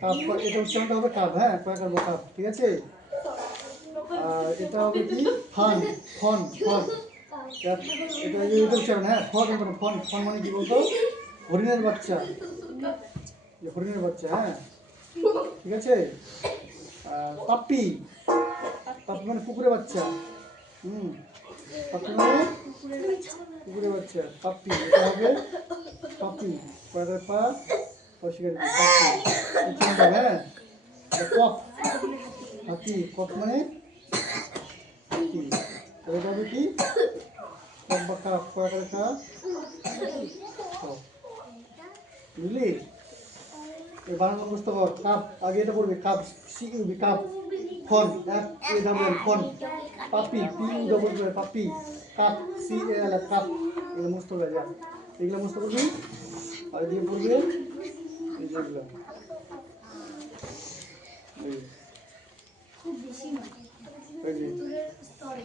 কাপ, এটা উচ্চারণটা হবে কাপ। হ্যাঁ কয় করবো কাপ, ঠিক আছে? আর এটা হবে কি? ফান। Fawn fawn. এটা এটা উচ্চারণ। হ্যাঁ ফন ফন। ফন মানে কি বলতো? হরিণের বাচ্চা। হরিণের বাচ্চা, হ্যাঁ ঠিক আছে। পাপ্পি। পাপ্পি মানে কুকুরের বাচ্চা। পাপ্পি মানে কুকুরের বাচ্চা। পাপ্পি, এটা হবে পাপ্পি। পরের পা অস্বীকার করি, পাপ্পি উচ্চারণটা। হ্যাঁ কফ। হাতি। কফ মানে হাতি। এটা হবে কি? কফ বা কাপ। পরের কা বুঝলি? এই বানান মুখস্থ কর। কাপ আগে এটা পড়বে। Cup, C U B cup. Fawn, F A double fawn. Puppy, P U double puppy. Cup, C A L F cup. এগুলো মুখস্থ হয়ে যায়। এগুলো মুখস্থ করবি। আর এদিকে পড়বে এই যেগুলো।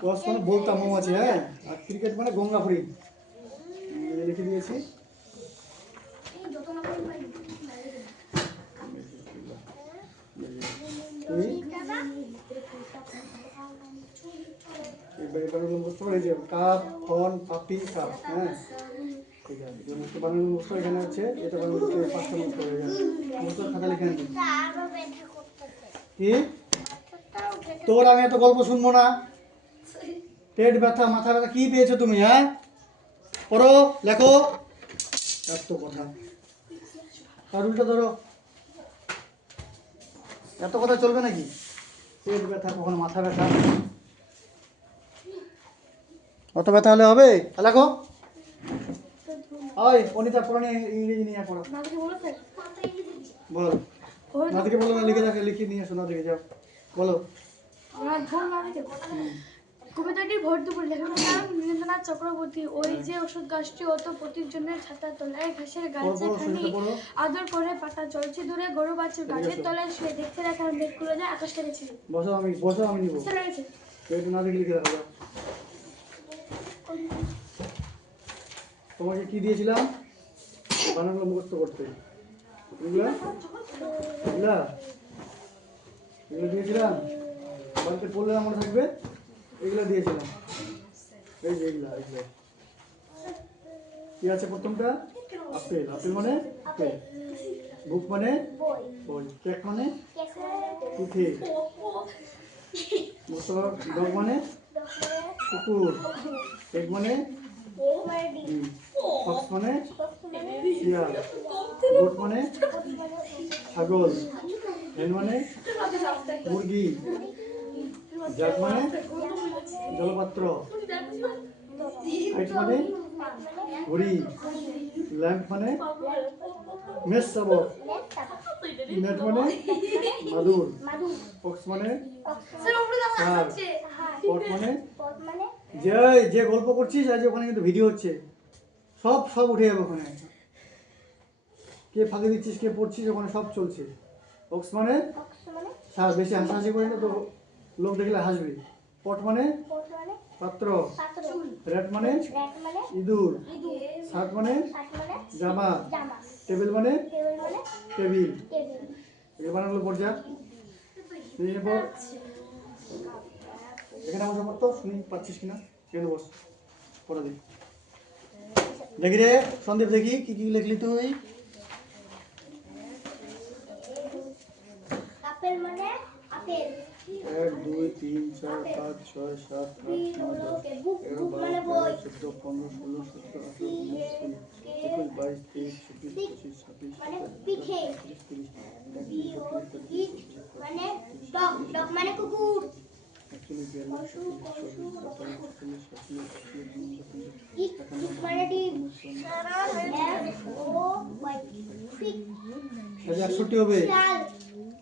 কস মানে বলতাম মৌমাছি, হ্যাঁ। আর ক্রিকেট মানে গঙ্গা হরিণ। লিখে দিয়েছি। কাপ, ফন, পাপি, কাপ। হ্যাঁ ঠিক আছে। বানানোর মুখস্থ এখানে আছে। এটা বানানোর 5টা মুখস্থ হয়ে যাবে। মুখস্থ খাতা লিখে আনবি। কি তোর? আমি এত গল্প শুনবো না। পেট ব্যথা, মাথা ব্যথা কি পেয়েছো তুমি? হ্যাঁ পড়ো, লেখো। এত কথা। আর উল্টা ধরো। এত কথা চলবে নাকি? পেট ব্যথা, কখনো মাথা ব্যথা। অত ব্যথা হলে হবে? লেখো। ওই অনিতা পুরানি ইংরেজি নিয়ে পড়ো। বল। নাদিকে বলো না, লিখে রাখে, লিখে নিয়ে এসো। নাদিকে যাও বলো। কবিতাটি ভোর দুপুর লেখকের নাম নীরেন্দ্রনাথ চক্রবর্তী। ওই যে ওষুধ গাছটি অত প্রতিজনের ছাতার তলায় ঘাসের গাছে খানি আদর করে পাতা চলছে দূরে গরু বাছুর গাছের তলায় শুয়ে দেখতে রাখা মেঘগুলো যায় আকাশ কেটেছিল। বসো, আমি নিব। একটু নাদিকে লিখে রাখো। তোমাকে কি দিয়েছিলাম? বানানগুলো মুখস্থ করতে। এগুলা এগুলা এগুলো দিয়েছিলাম। বাড়িতে পড়লে আমার থাকবে। এগুলো দিয়েছিলাম। এই যে এগুলা এগুলো কি আছে? প্রথমটা আপেল। আপেল মানে আপেল। বুক মানে বই। কেক মানে পিঠে। ডগ মানে কুকুর। এগ মানে ফক্স মানে শিয়াল। গোট মানে ছাগল। হেন মানে মুরগি। জাগ মানে জলপাত্র। হাইট মানে ঘড়ি। ল্যাম্প মানে মেষ শাবক। নেট মানে মাদুর। ফক্স মানে ষাঁড়। পট মানে যে গল্প করছিস আজ ওখানে কিন্তু ভিডিও হচ্ছে। সব উঠে যাবে ওখানে। কে ফাঁকি দিচ্ছিস, কে পড়ছিস, ওখানে সব চলছে। ফক্স মানে ষাঁড়। বেশি হাসাহাসি করি না তো লোক দেখলে হাসবে। পট মানে পাত্র। র্যাট মানে ইঁদুর। শার্ট মানে জামা। টেবিল মানে টেবিল। এগুলো বানাগুলো পড় যা। এখানে বসে পড়তো, শুনি পাচ্ছিস কিনা? এখানে বস, পড়া দিই। দেখি রে সন্দীপ, দেখি কি কি লিখলি তুই। আপেল মানে আপেল 1 2 3 4 5 6 7 8 9 10 11 12 13 14 15 16 17 18 19 20 21 22 23 24 25 26 মানে 27 পিঠে 28 29 30 ইট মানে ডগ ডগ মানে কুকুর 41 42 ইট মানে ডিম FOY পিগ 61 হবে শিয়াল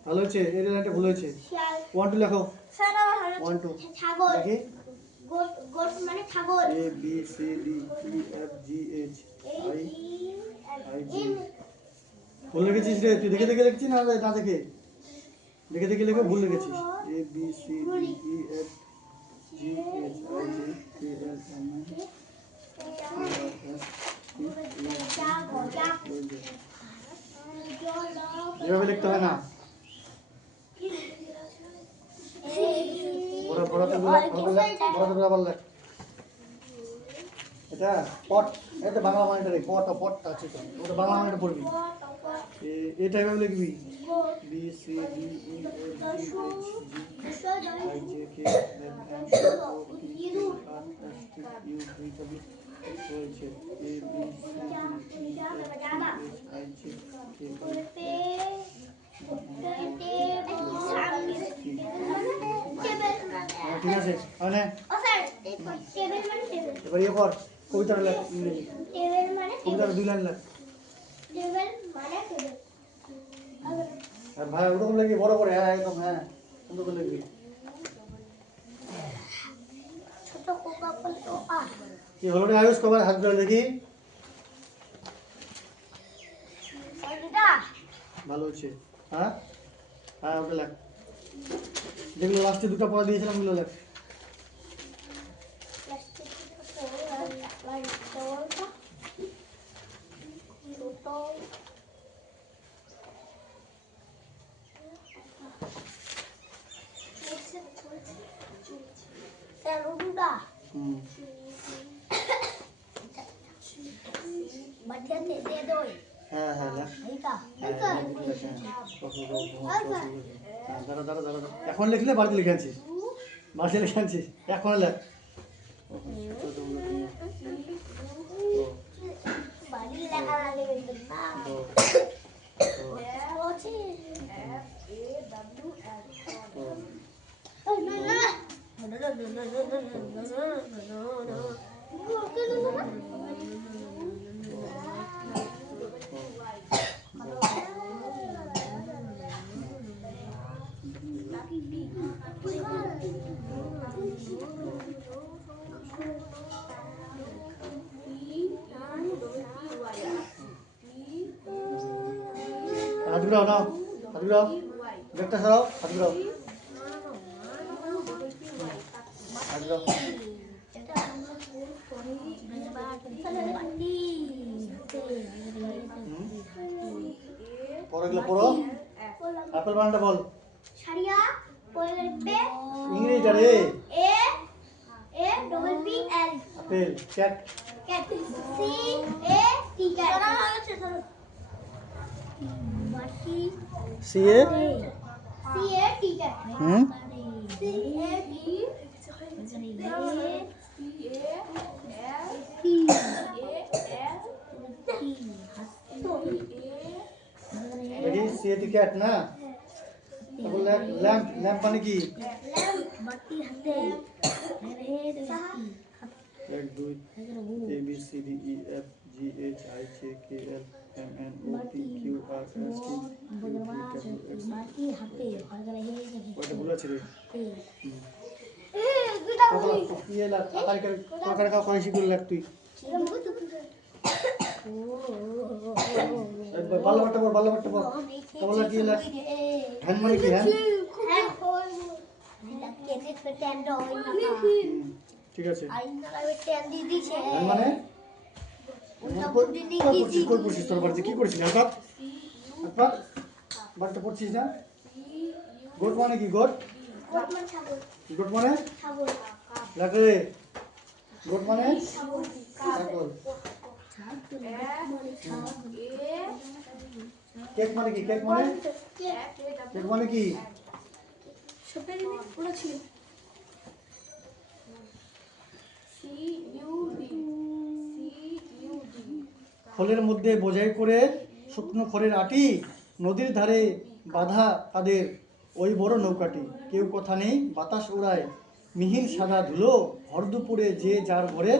ভালো হয়েছে এই লাইনটা ভুল হয়েছে শিয়াল 1 2 লেখো স্যার আমার 1 2 ছাগল দেখি গোট গোট মানে ছাগল A B C D E F G H I J ভুল লিখেছিস রে তুই দেখে দেখে লিখছিস না না দেখে দেখে দেখে লিখে ভুল লিখেছিস A B C D E F G H I J K L M N এভাবে লিখতে হয় না বড় বড় তো আবার লেখ এটা পট এটা বাংলা মানেটা রে পট পটটা আছে তো ওটা বাংলা মানেটা পড়বি এটা এভাবে লিখবি B C D E F G H G I J K L M O P Q R S T U V W X Y Z A B C D E F G H I J K L ঠিক আছে মানে এবার ইয়ে কর কবিতাটা লেখ ইংরেজি কবিতাটা 2 লাইন লেখ আর ভাই ওরকম লাগবে বড় করে হ্যাঁ একদম হ্যাঁ সুন্দর করে লিখবি ছোট কোকা বলতো আ কি হলো রে আয়ুষ কবার হাত ধরে দেখি এটা ভালো হচ্ছে হ্যাঁ হ্যাঁ ওটা লেখ যেগুলো লাস্টে দুটো পড়া দিয়েছিলাম ওগুলো লেখ হুম হ্যাঁ হ্যাঁ লেখ দাঁড়া দাঁড়া দাঁড়া এখন লিখলে বাড়িতে লিখে আনছিস বাড়িতে লিখে আনছিস এখন লেখ হাত ঘুরাও নাও হাত ঘুরাও ব্যাগটা সরাও হাত ঘুরাও হাত ঘুরাও পড়ো এগুলো পড়ো আপেল বানানটা বল সারিয়া পরে লিখবে ইংরেজিটা রে A A double P L apple cat cat C A T cat মাটি C A C A T cat হুম সি এ টি দেখি সি এ টি ক্যাট না তারপর ল্যাম্প ল্যাম্প মানে কি বাতি হাতে 1 2 A B C D E F G H I J K L M N O P Q R S T U V W X বাতি হাতে ওটা ভুল আছে রে এ গুটা ইয়ে লাগ কাকার কাকা কয়েছি করে লাগ তুই ভালো বাট্টা বল তাহলে কি লাগ হ্যান্ড মানে কি হ্যান্ড ঠিক আছে হ্যান্ড মানে কই পড়ছিস তোর বাড়িতে কি করছিস হাত বাড়িতে পড়ছিস না গোট মানে কি গোট গোট মানে লাগে গোট মানে ছাগল কেক মানে কি? কেক মানে কেক মানে কি? সবাই দিদি পুরো ছিল খোলের মধ্যে বোঝাই করে শুকনো খড়ের আটি, নদীর ধারে বাঁধা তাদের ওই বড় নৌকাটি। কেউ কথা নেই, বাতাস উড়ায় মিহির সাদা ধুলো, ভর দুপুরে যে যার ঘরে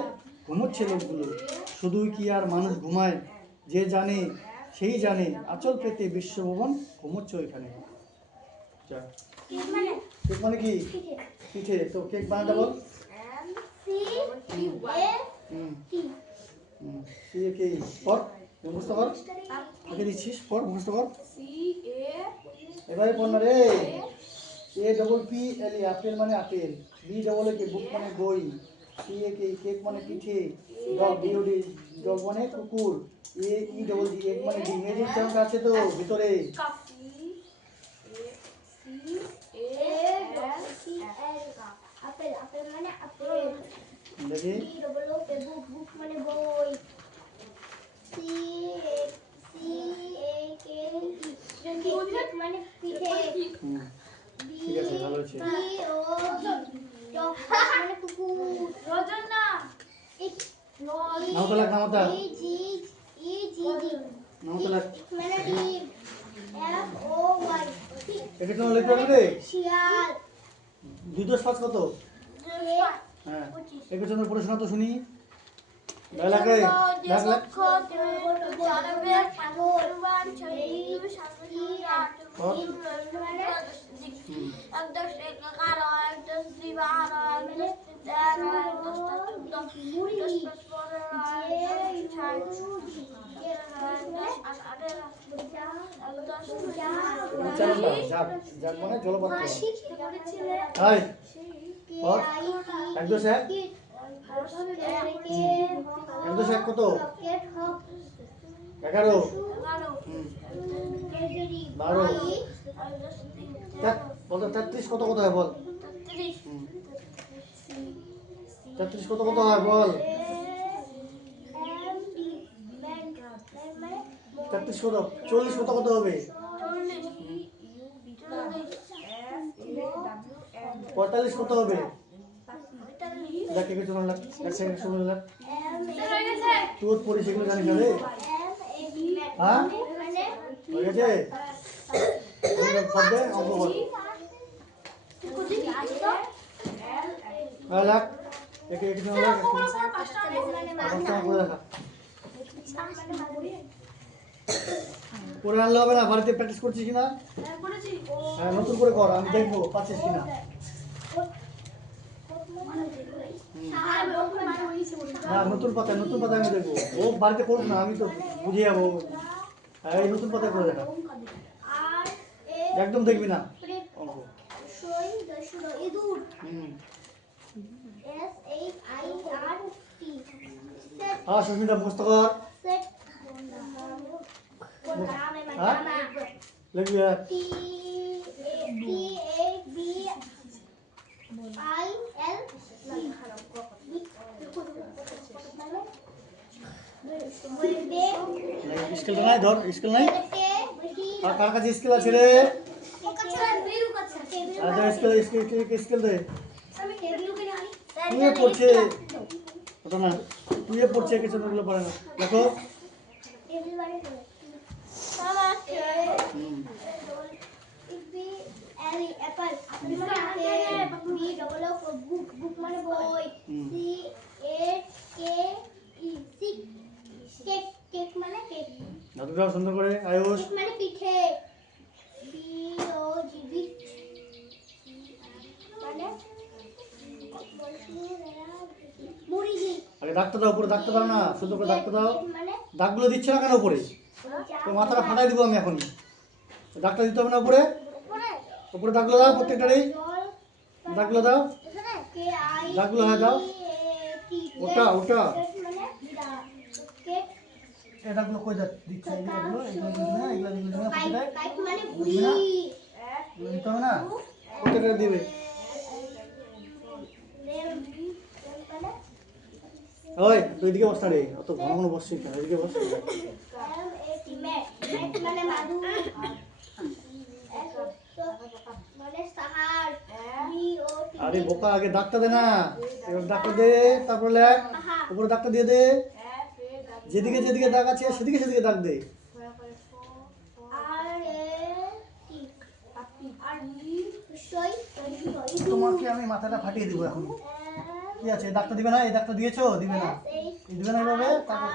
ঘুমোচ্ছে লোকগুলো। শুধুই কি আর মানুষ ঘুমায়? যে জানে সেই জানে, আঁচল পেতে বিশ্বভুবন ঘুমোচ্ছে ওইখানে। যা। কেক মানে কি? পিঠে। তো কেক বানাতে বল। কে পর মুখস্থ কর। আগে দিচ্ছিস পর মুখস্থ কর। এবারে পড় না রে। APPLE আপেল মানে আপেল। BEE বুক মানে বই। CAK কেক মানে পিঠে। DOG ডগ মানে কুকুর। AEGG এগ মানে ডিম। ম্যাজিক চামচ আছে তো ভিতরে। আপেল আপেল মানে আপেল। দেখি বুক মানে বই। কেক মানে পিঠে। ঠিক আছে, ভালো হয়েছে। মানে কুকুর। রজনা নামতা লাগ নামতা মানে ডিম। FOY একে তোমার লিখতে হবে রে। শিয়াল। 2+5 কত? হ্যাঁ, একে তোমার পড়াশোনা তো শুনি। ডায়লগে ডায়লগ জাগ জাগ মানে জলপাত্র। হাই পর 1+1 1+1 কত? 11 12 বল 33 কত কত হয় বল? 33 কত কত হয় বল? 33 কত? 40 কত কত হবে? 45 কত হবে? দেখ কে চলে লাগ এক সেকেন্ড শুনে লাগ। তুই পড়ি সেগুলো জানিস না রে? হ্যাঁ হয়ে গেছে। পড়বে অঙ্ক কর। লাগ একে একে চলে লাগ। পাঁচটা করে দেখা। পড়ে আনলে হবে না, বাড়িতে প্র্যাকটিস করছিস কিনা? হ্যাঁ, নতুন করে কর, আমি দেখবো পাচ্ছিস কিনা। না নতুন পাতায় আমি দেখবো। ও বাড়িতে করুক না, আমি তো বুঝিয়ে যাবো। হ্যাঁ, এই নতুন পাতায় করে দেখা। একদম দেখবি না অঙ্ক। হ্যাঁ সুস্মিতা মুখস্থ কর। হ্যাঁ লিখবি। স্কেল নাই ধর, স্কেল নাই। আর কার কাছে স্কেল আছে রে? আচ্ছা স্কেল দে। তুই পড়ছে ওটা না, তুই পড়ছে কিছু গুলো পারে না। দেখো বুক মানে বই। কেক কেক মানে কেক। দাদুটাও সুন্দর করে আয়ুষ। কেক মানে পিঠে। BOGB মানে মুড়ি। আগে ডাক্তার দাও, উপরে ডাক্তার দাও না, সুন্দর করে ডাক্তার দাও। মানে দাগগুলো দিচ্ছে না কেন উপরে? তো মাথাটা ফাটাই দিব আমি এখনই। ডাক্তার দিতে হবে না উপরে? উপরে দাগগুলো দাও, প্রত্যেকটারই দাগগুলো দাও। দাগগুলো হ্যাঁ দাও। ওটা ওটা এই দাগগুলো কই দিচ্ছে? এগুলো দিতে হবে না, প্রত্যেকটা দিবে। ওই তুই এদিকে বস না রে, অত ঘন ঘন বসছিস কেন? এদিকে বস। মানে মাদু মানে সাহার বি ও টি আরে বোকা আগে দাগটা দে না, এবার দাগটা দে, তারপর লেখ, উপরে দাগটা দিয়ে দে, যেদিকে যেদিকে দাগ আছে সেদিকে সেদিকে দাগ দে। আর এ টি আর বি সই তোমাকে আমি মাথাটা ফাটিয়ে দিব এখন। কি আছে, এই দাগটা দিবে না? এই দাগটা দিয়েছো? দিবে না, এই দিবে না এইভাবে, তারপর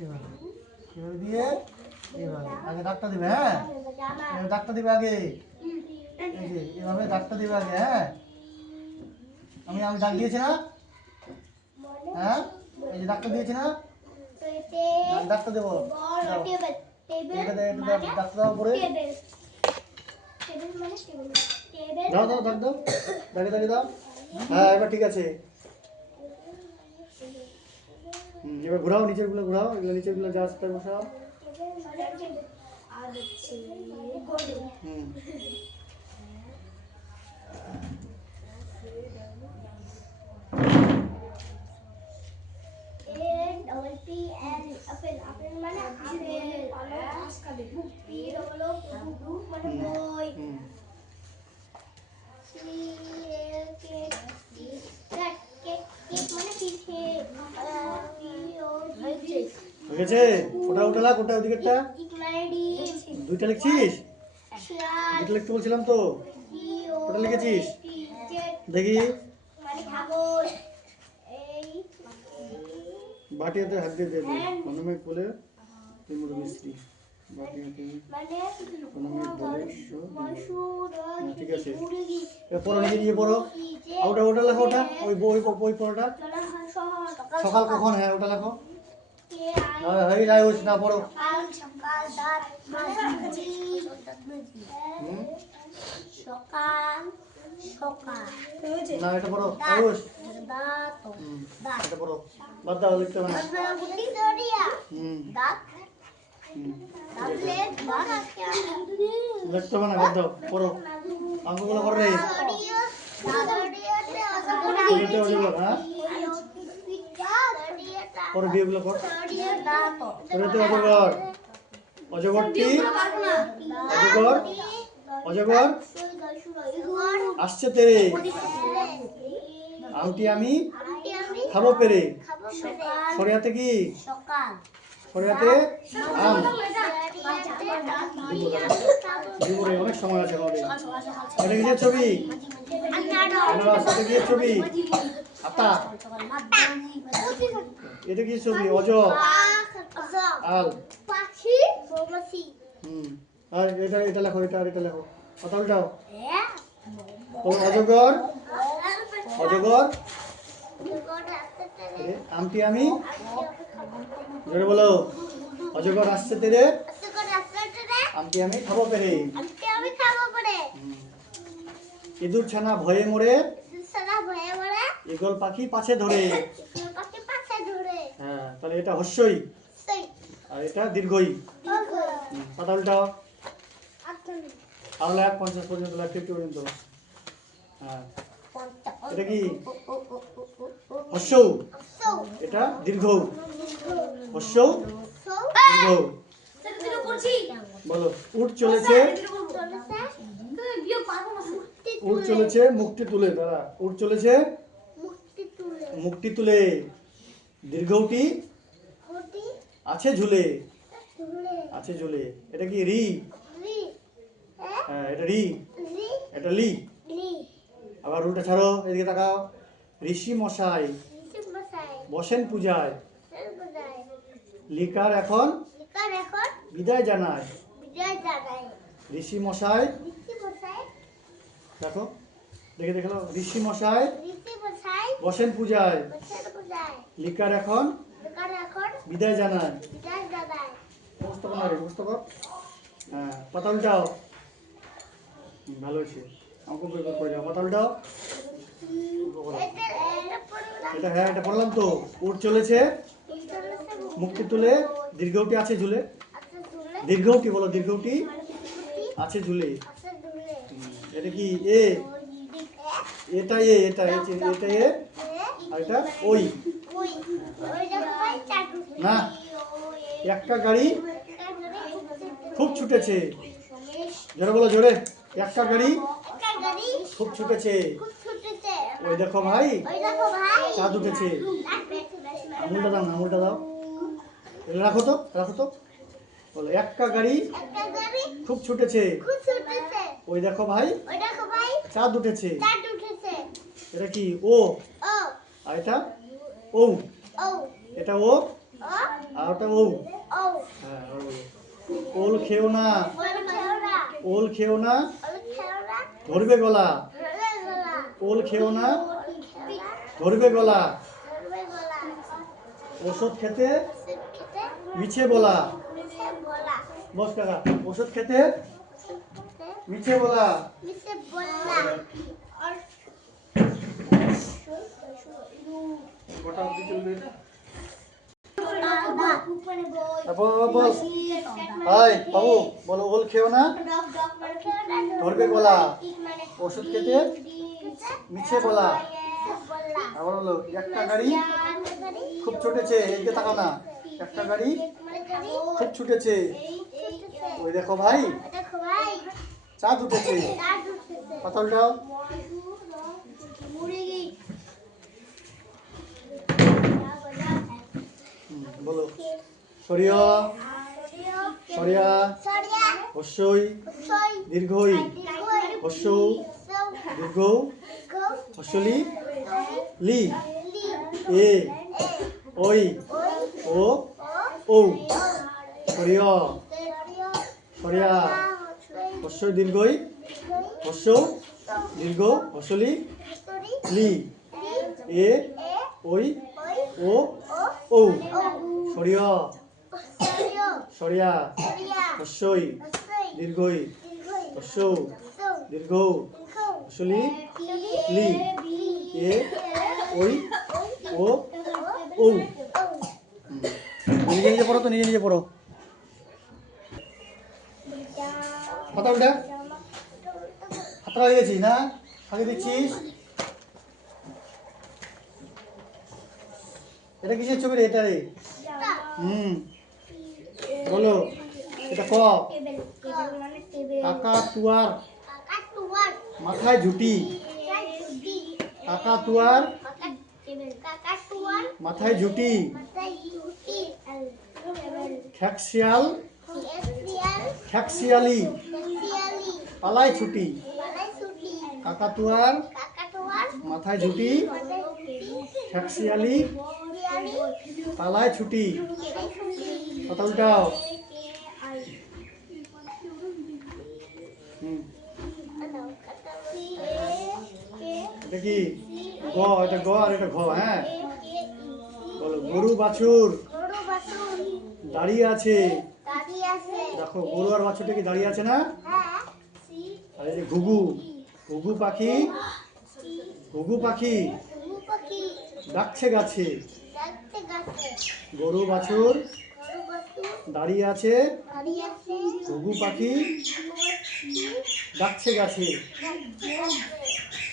এইভাবে এইভাবে দিয়ে এইভাবে আগে দাগটা দিবে। হ্যাঁ, এবার দাগটা দিবে আগে, এই যে এইভাবে দাগটা দিবে আগে। হ্যাঁ, আমি আমি দাগ দিয়েছি না? হ্যাঁ, এই যে দাগটা দিয়েছি না? দাগটা দেবো, দাও। টেবিল টেবিল এটা দে, এটা দাও, দাগটা দাও উপরে। টেবিল টেবিল মানে টেবিল টেবিল দাও দাও, দাগ দাও, দাগে দাগে দাও। হ্যাঁ, এবার ঠিক আছে। এবার ঘোরাও, নিচের গুলো ঘোরাও, এগুলো নিচের গুলো যা আছে তাই বসাও। আর হচ্ছে গোল্ডেন হুম, A double P L apple apple মানে আপেল পি ডবল ও মানে বই হুম। C L cake cake cake cake মানে পিঠে পি ও জি হয়ে গেছে? ওটা ওটা লাগ, ওটা ওদিকেরটা ইক মানে ডিম দুইটা লিখছিস? শিয়াল দুইটা লিখতে বলছিলাম তো, জি ও ওটা লিখেছিস? টি জেড দেখি। মানে কাগজ এই বাটিতে হাত দিয়ে দেবে, অনমিক বলে তিমুর মিস্ত্রি। বাটিতে মানে অনমিক বলে মসুর ঠিক আছে। মুরগি এবার পড়ো, নিজে নিয়ে পড়ো। ওটা ওটা লেখো, ওটা ওই বই বই পড়োটা। সকাল কখন? হ্যাঁ, ওটা লেখো। হয়ে যায়, ওই না পড়ো। সকাল দাঁত মাঝি হুম, সকাল সকাল না এটা পড়ো, আয়ুষ। দাঁত হুম, দাঁত এটা পড়ো, বাদ দাও, লিখতে হবে না। গুটি দরিয়া হুম, দাঁত হুম, দাঁতলে দাঁত আজকে লিখতে হবে না, বাদ দাও, পড়ো। অঙ্কগুলো করো রে। দরিয়া দরিয়াতে ওটাতে অজগর, হ্যাঁ, পরে বিয়েগুলো কর। ওটাতে অজগর, অজগরটি, অজগর, অজগর আসছে তেরে, আমটি আমি খাবো পেরে। সরিয়াতে কি? সকাল সরিয়াতে আম। জীবনে অনেক সময় আছে আমাদের। এটা কিসের ছবি? আনারস। এটা কিসের ছবি? আতা। এটা কি ছবি? অজ, আল। পাখি মৌমাছি হুম, আর এটা এটা লেখো, এটা আর এটা লেখো। কথা উল্টাও। অজগর, অজগর আমটি আমি, জোরে বলো। অজগর আসছে তেরে, আমটি আমি খাবো পেরে। আমি খাবো পরে ইঁদুর ছানা ভয়ে মরে, সারা ভয়ে ভরে ঈগল পাখি পাছে ধরে। পাখি পাশে ধরে হ্যাঁ, তাহলে এটা হস্যই সেই আর এটা দীর্ঘই। কথা উল্টাও। আরো লেখ 50 পর্যন্ত, লেখ 50 পর্যন্ত। হ্যাঁ, এটা কি? হস্য। এটা দীর্ঘ। হস্য দীর্ঘ। বলো। উট চলেছে, উট চলেছে মুখটি তুলে। দাঁড়া, উট চলেছে মুক্তি তুলে মুখটি তুলে। দীর্ঘটি ঘটি আছে ঝুলে, তুলে আছে ঝুলে। এটা কি? রি। রি হ্যাঁ, এটা রি, রি এটা লি। লি আবার উল্টা ছাড়ো, এদিকে তাকাও। ঋষি মশাই ঋষি মশাই বসেন পূজায়, সর্বদাই লিকার এখন লিকার এখন বিদায় জানায়। বিজয় জাগায় ঋষি মশাই, ঋষি মশাই দেখো, দেখে দেখো, ঋষি মশাই ঋষি মশাই বসেন পূজায়, বছর পূজায় লিকার এখন লিকার এখন বিদায় জানায়। বিজয় জাগায় মুখস্থ কর না রে, মুখস্থ কর। হ্যাঁ, পাতা উল্টাও। ভালো হয়েছে, অঙ্ক বই করে যাও। পাতা উল্টাও। এটা এটা পড়লা এটা, হ্যাঁ, এটা পড়লাম তো। উট চলেছে মুক্তি তুলে, দীর্ঘটি আছে ঝুলে। আচ্ছা তুলে দীর্ঘটি বলো, দীর্ঘটি মুক্তি আছে ঝুলে। আচ্ছা তুলে এটা কি? এ। এটা এ, এটা এটা এ, আর এটা ওই। ওই ওই দেখো ভাই চাটু না, একটা গাড়ি খুব ছুটেছে। জোরে বলো, জোরে। একটা গাড়ি একটা গাড়ি খুব ছুটেছে। খুব ছুটেছে। ওই দেখো ভাই, ওই দেখো ভাই, চাঁদ উঠেছে। বেশ। আঙুলটা দাও না, আঙুলটা দাও। এটা রাখো তো, রাখো তো। বলো, একটা গাড়ি একটা গাড়ি খুব ছুটেছে। খুব ছুটেছে। ওই দেখো ভাই, ওই দেখো ভাই, চাঁদ উঠেছে। চাঁদ উঠেছে। এটা কি? ও। ও আর এটা ও। ও এটা ও, ও আর ওটা ও। ও হ্যাঁ, আর বলো। ওল খেও না, ওল খেও না, ওল খেও না, ওল খেও না, ধরবে গলা। ধরবে গলা। ওল খেও না, ওল খেও না, ধরবে গলা। ধরবে গলা। ওষুধ খেতে ওষুধ খেতে মিছে বলা। মিছে বলা। বস কাকা, ওষুধ খেতে ওষুধ খেতে মিছে বলা। মিছে বলা। আর গোটা অবধি চলবে এটা। বাবা উপরে বল। তারপর বল, হাই বাবু, বলো, ওল খেও না, ডগ ডগ মানে খেও না, ধরবে গলা। মানে ওষুধ খেতে মিছে বলা। বলা। আবার বলো, একটা গাড়ি খুব ছুটেছে। এইদিকে তাকাও না। একটা গাড়ি খুব ছুটেছে। ওই দেখো ভাই, দেখো ভাই, চাঁদ উঠেছে। চাঁদ উঠেছে। পাতলটাও। মুরগি। বলো, সরিয়া, সরিয়া, সরিয়া, হস্যই, সই, দীর্ঘই, দীর্ঘই, হস্য, সৌ, দীর্ঘ, গৌ, হস্যলি, লি, লি, লি, এ, ওই, ওই, ও, ও, ও। সরিয়া, সরিয়া, সরিয়া, হস্যই, দীর্ঘই, হস্য, দীর্ঘ, হস্যলি, সরি, লি, লি, এ, এ, ওই, ওই, ও, ও, ও। ও, সরিয়া, সরিয়া, সরিয়া, সরিয়া, হস্যই, হস্যই, দীর্ঘই, দীর্ঘই, হস্য, সৌ, দীর্ঘ, দীর্ঘ, হস্যলি, লি, লি, লি, এ, ওই, ও, ও। ও, নিজে নিজে পড়ো তো, নিজে নিজে পড়ো। কথা উল্টা, হাতটা হয়ে গেছিস না, ফাঁকি দিচ্ছিস। এটা কিসের ছবি রে? এটা রে। বলো, এটা ক। টেবিল, টেবিল মানে টেবিল। কাকা তুয়ার কাকা তুয়ার, মাথায় ঝুটি। ঝুটি, কাকা তুয়ার কাকা টেবিল, কাকা তুয়ার, মাথায় ঝুটি। মাথায় ঝুটি, টেবিল, খ্যাকশিয়াল, এসিয়াল, খ্যাকশিয়ালি, এসিয়ালি, পালায় ছুটি। বালাই ছুটি, কাকা তুয়ার কাকা তুয়ার, মাথায় ঝুটি। মাথায় ঝুটি, খ্যাকশিয়ালি, এসিয়ালি, পালায় ছুটি। কেড়ে ছুটি, কথা উল্টাও। হুম, এটা কি? গ। এটা গ আর এটা ঘ। হ্যাঁ, বলো, গরু বাছুর গরু বাছুর দাঁড়িয়ে আছে। দাঁড়িয়ে আছে। দেখো, গরু আর বাছুরটা কি দাঁড়িয়ে আছে না? হ্যাঁ, আর এই যে ঘুঘু, ঘুঘু পাখি, ঘুঘু পাখি ঘুঘু পাখি ডাকছে গাছে। ডাকতে গাছে। গরু বাছুর গরু বাছুর দাঁড়িয়ে আছে। দাঁড়িয়ে আছে। ঘুঘু পাখি ডাকছে গাছে। ডাকতে গাছে।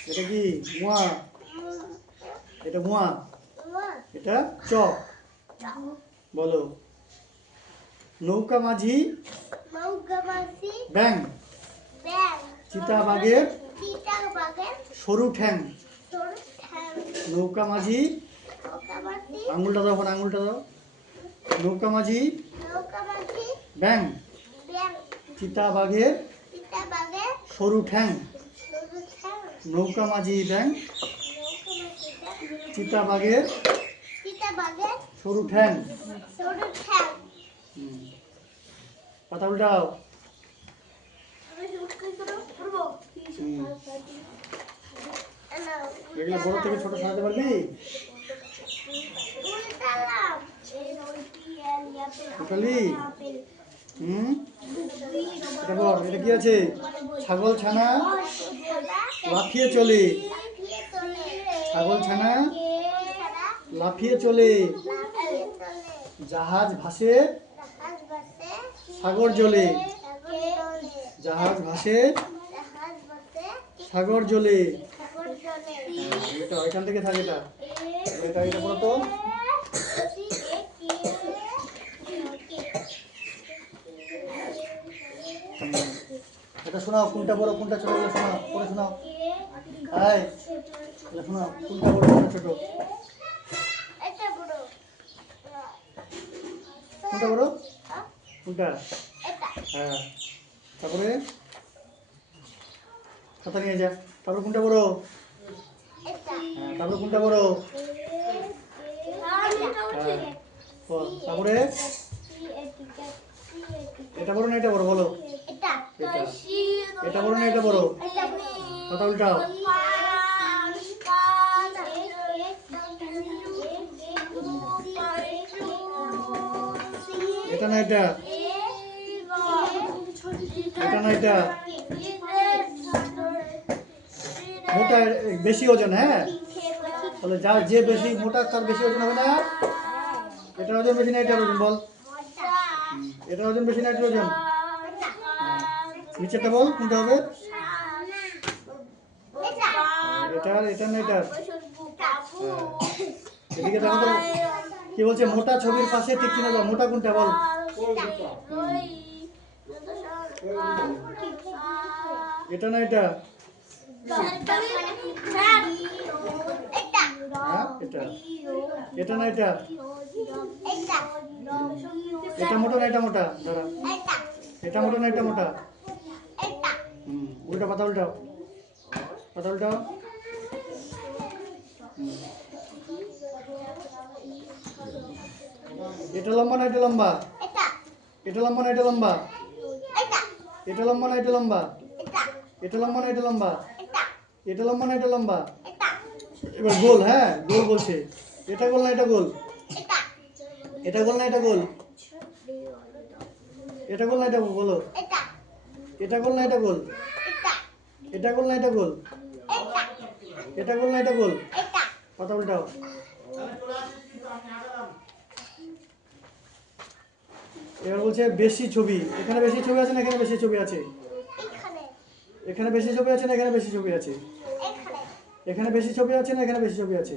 এটা কি? মুয়া। এটা মুয়া, মা, এটা চ। বলো, নৌকা মাঝি নৌকা মাঝি ব্যাং, ব্যাং, চিতাবাঘের চিতাবাঘের সরু ঠ্যাং। সরু ঠ্যাং। নৌকা মাঝি, নৌকা মাঝি, আঙুলটা দাও, ওখানে আঙুলটা দাও। নৌকা মাঝি নৌকা মাঝি ব্যাং, ব্যাং, চিতাবাঘের চিতাবাঘের সরু ঠ্যাং। সরু ঠ্যাং। নৌকা মাঝি ব্যাং, নৌকা মাঝি ব্যাং, চিতাবাঘের চিতাবাঘের সরু ঠ্যাং। সরু ঠ্যাং। কথা উল্টাও। এগুলো বড় থেকে ছোট সাজাতে পারবি? উল্টালাম। উল্টালি? এটা বল, এটা কি আছে? ছাগল ছানা লাফিয়ে চলে। ছাগল ছানা লাফিয়ে চলে। জাহাজ ভাসে সাগর জলে। জাহাজ ভাসে সাগর জলে। এটা এখান থেকে থাকে। এটা এটা এটা বলো তো। এটা শোনাও, কোনটা বড় কোনটা ছোট বলে শোনাও, পড়ে শোনাও। এই এটা শোনাও, কোনটা বড় কোনটা ছোট? এটা বড় কোনটা বড় কোনটা? এটা হ্যাঁ, তারপরে খাতা নিয়ে যা। তারপরে কোনটা বড়? এটা হ্যাঁ, তারপরে কোনটা বড়? হ্যাঁ, বল। তারপরে এটা বড় না এটা বড় বলো? এটা এটা এটা বড় না এটা বড়? কথা উল্টাও। এটা না এটা? এটা না এটা? মোটা বেশি ওজন, হ্যাঁ? তাহলে যার যে বেশি মোটা তার বেশি ওজন হবে না? এটার ওজন বেশি না এটার ওজন বল? এটার ওজন বেশি না এটার ওজন? নিচেরটা বল কোনটা হবে? এটার এটা না এটার? এদিকে দেখো তো কি বলছে, মোটা ছবির পাশে ঠিক চিহ্ন দাও। মোটা কোনটা বল? এটা না এটা? হ্যাঁ এটা এটা না এটা? এটা মোটা না এটা মোটা? দাঁড়া, এটা মোটা না এটা মোটা? উল্টা, পাতা উল্টাও, পাতা উল্টাও। এটা লম্বা না এটা লম্বা? এটা লম্বা না এটা লম্বা? এটা লম্বা না এটা লম্বা? এটা লম্বা না এটা লম্বা? এটা লম্বা না এটা লম্বা? এবার গোল, হ্যাঁ গোল বলছে। এটা গোল না এটা গোল? এটা গোল না এটা গোল? এটা গোল না এটা গোল বলো? এটা গোল না এটা গোল? এটা গোল না এটা গোল? এটা গোল না এটা গোল? কথা উল্টাও। এবার বলছে বেশি ছবি। এখানে বেশি ছবি আছে না এখানে বেশি ছবি আছে? এখানে বেশি ছবি আছে না এখানে বেশি ছবি আছে? এখানে বেশি ছবি আছে না এখানে বেশি ছবি আছে?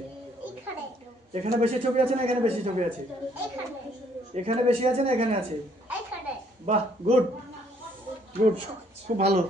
এখানে বেশি ছবি আছে না এখানে বেশি ছবি আছে? এখানে বেশি আছে না এখানে আছে? বাহ, গুড গুড, খুব ভালো।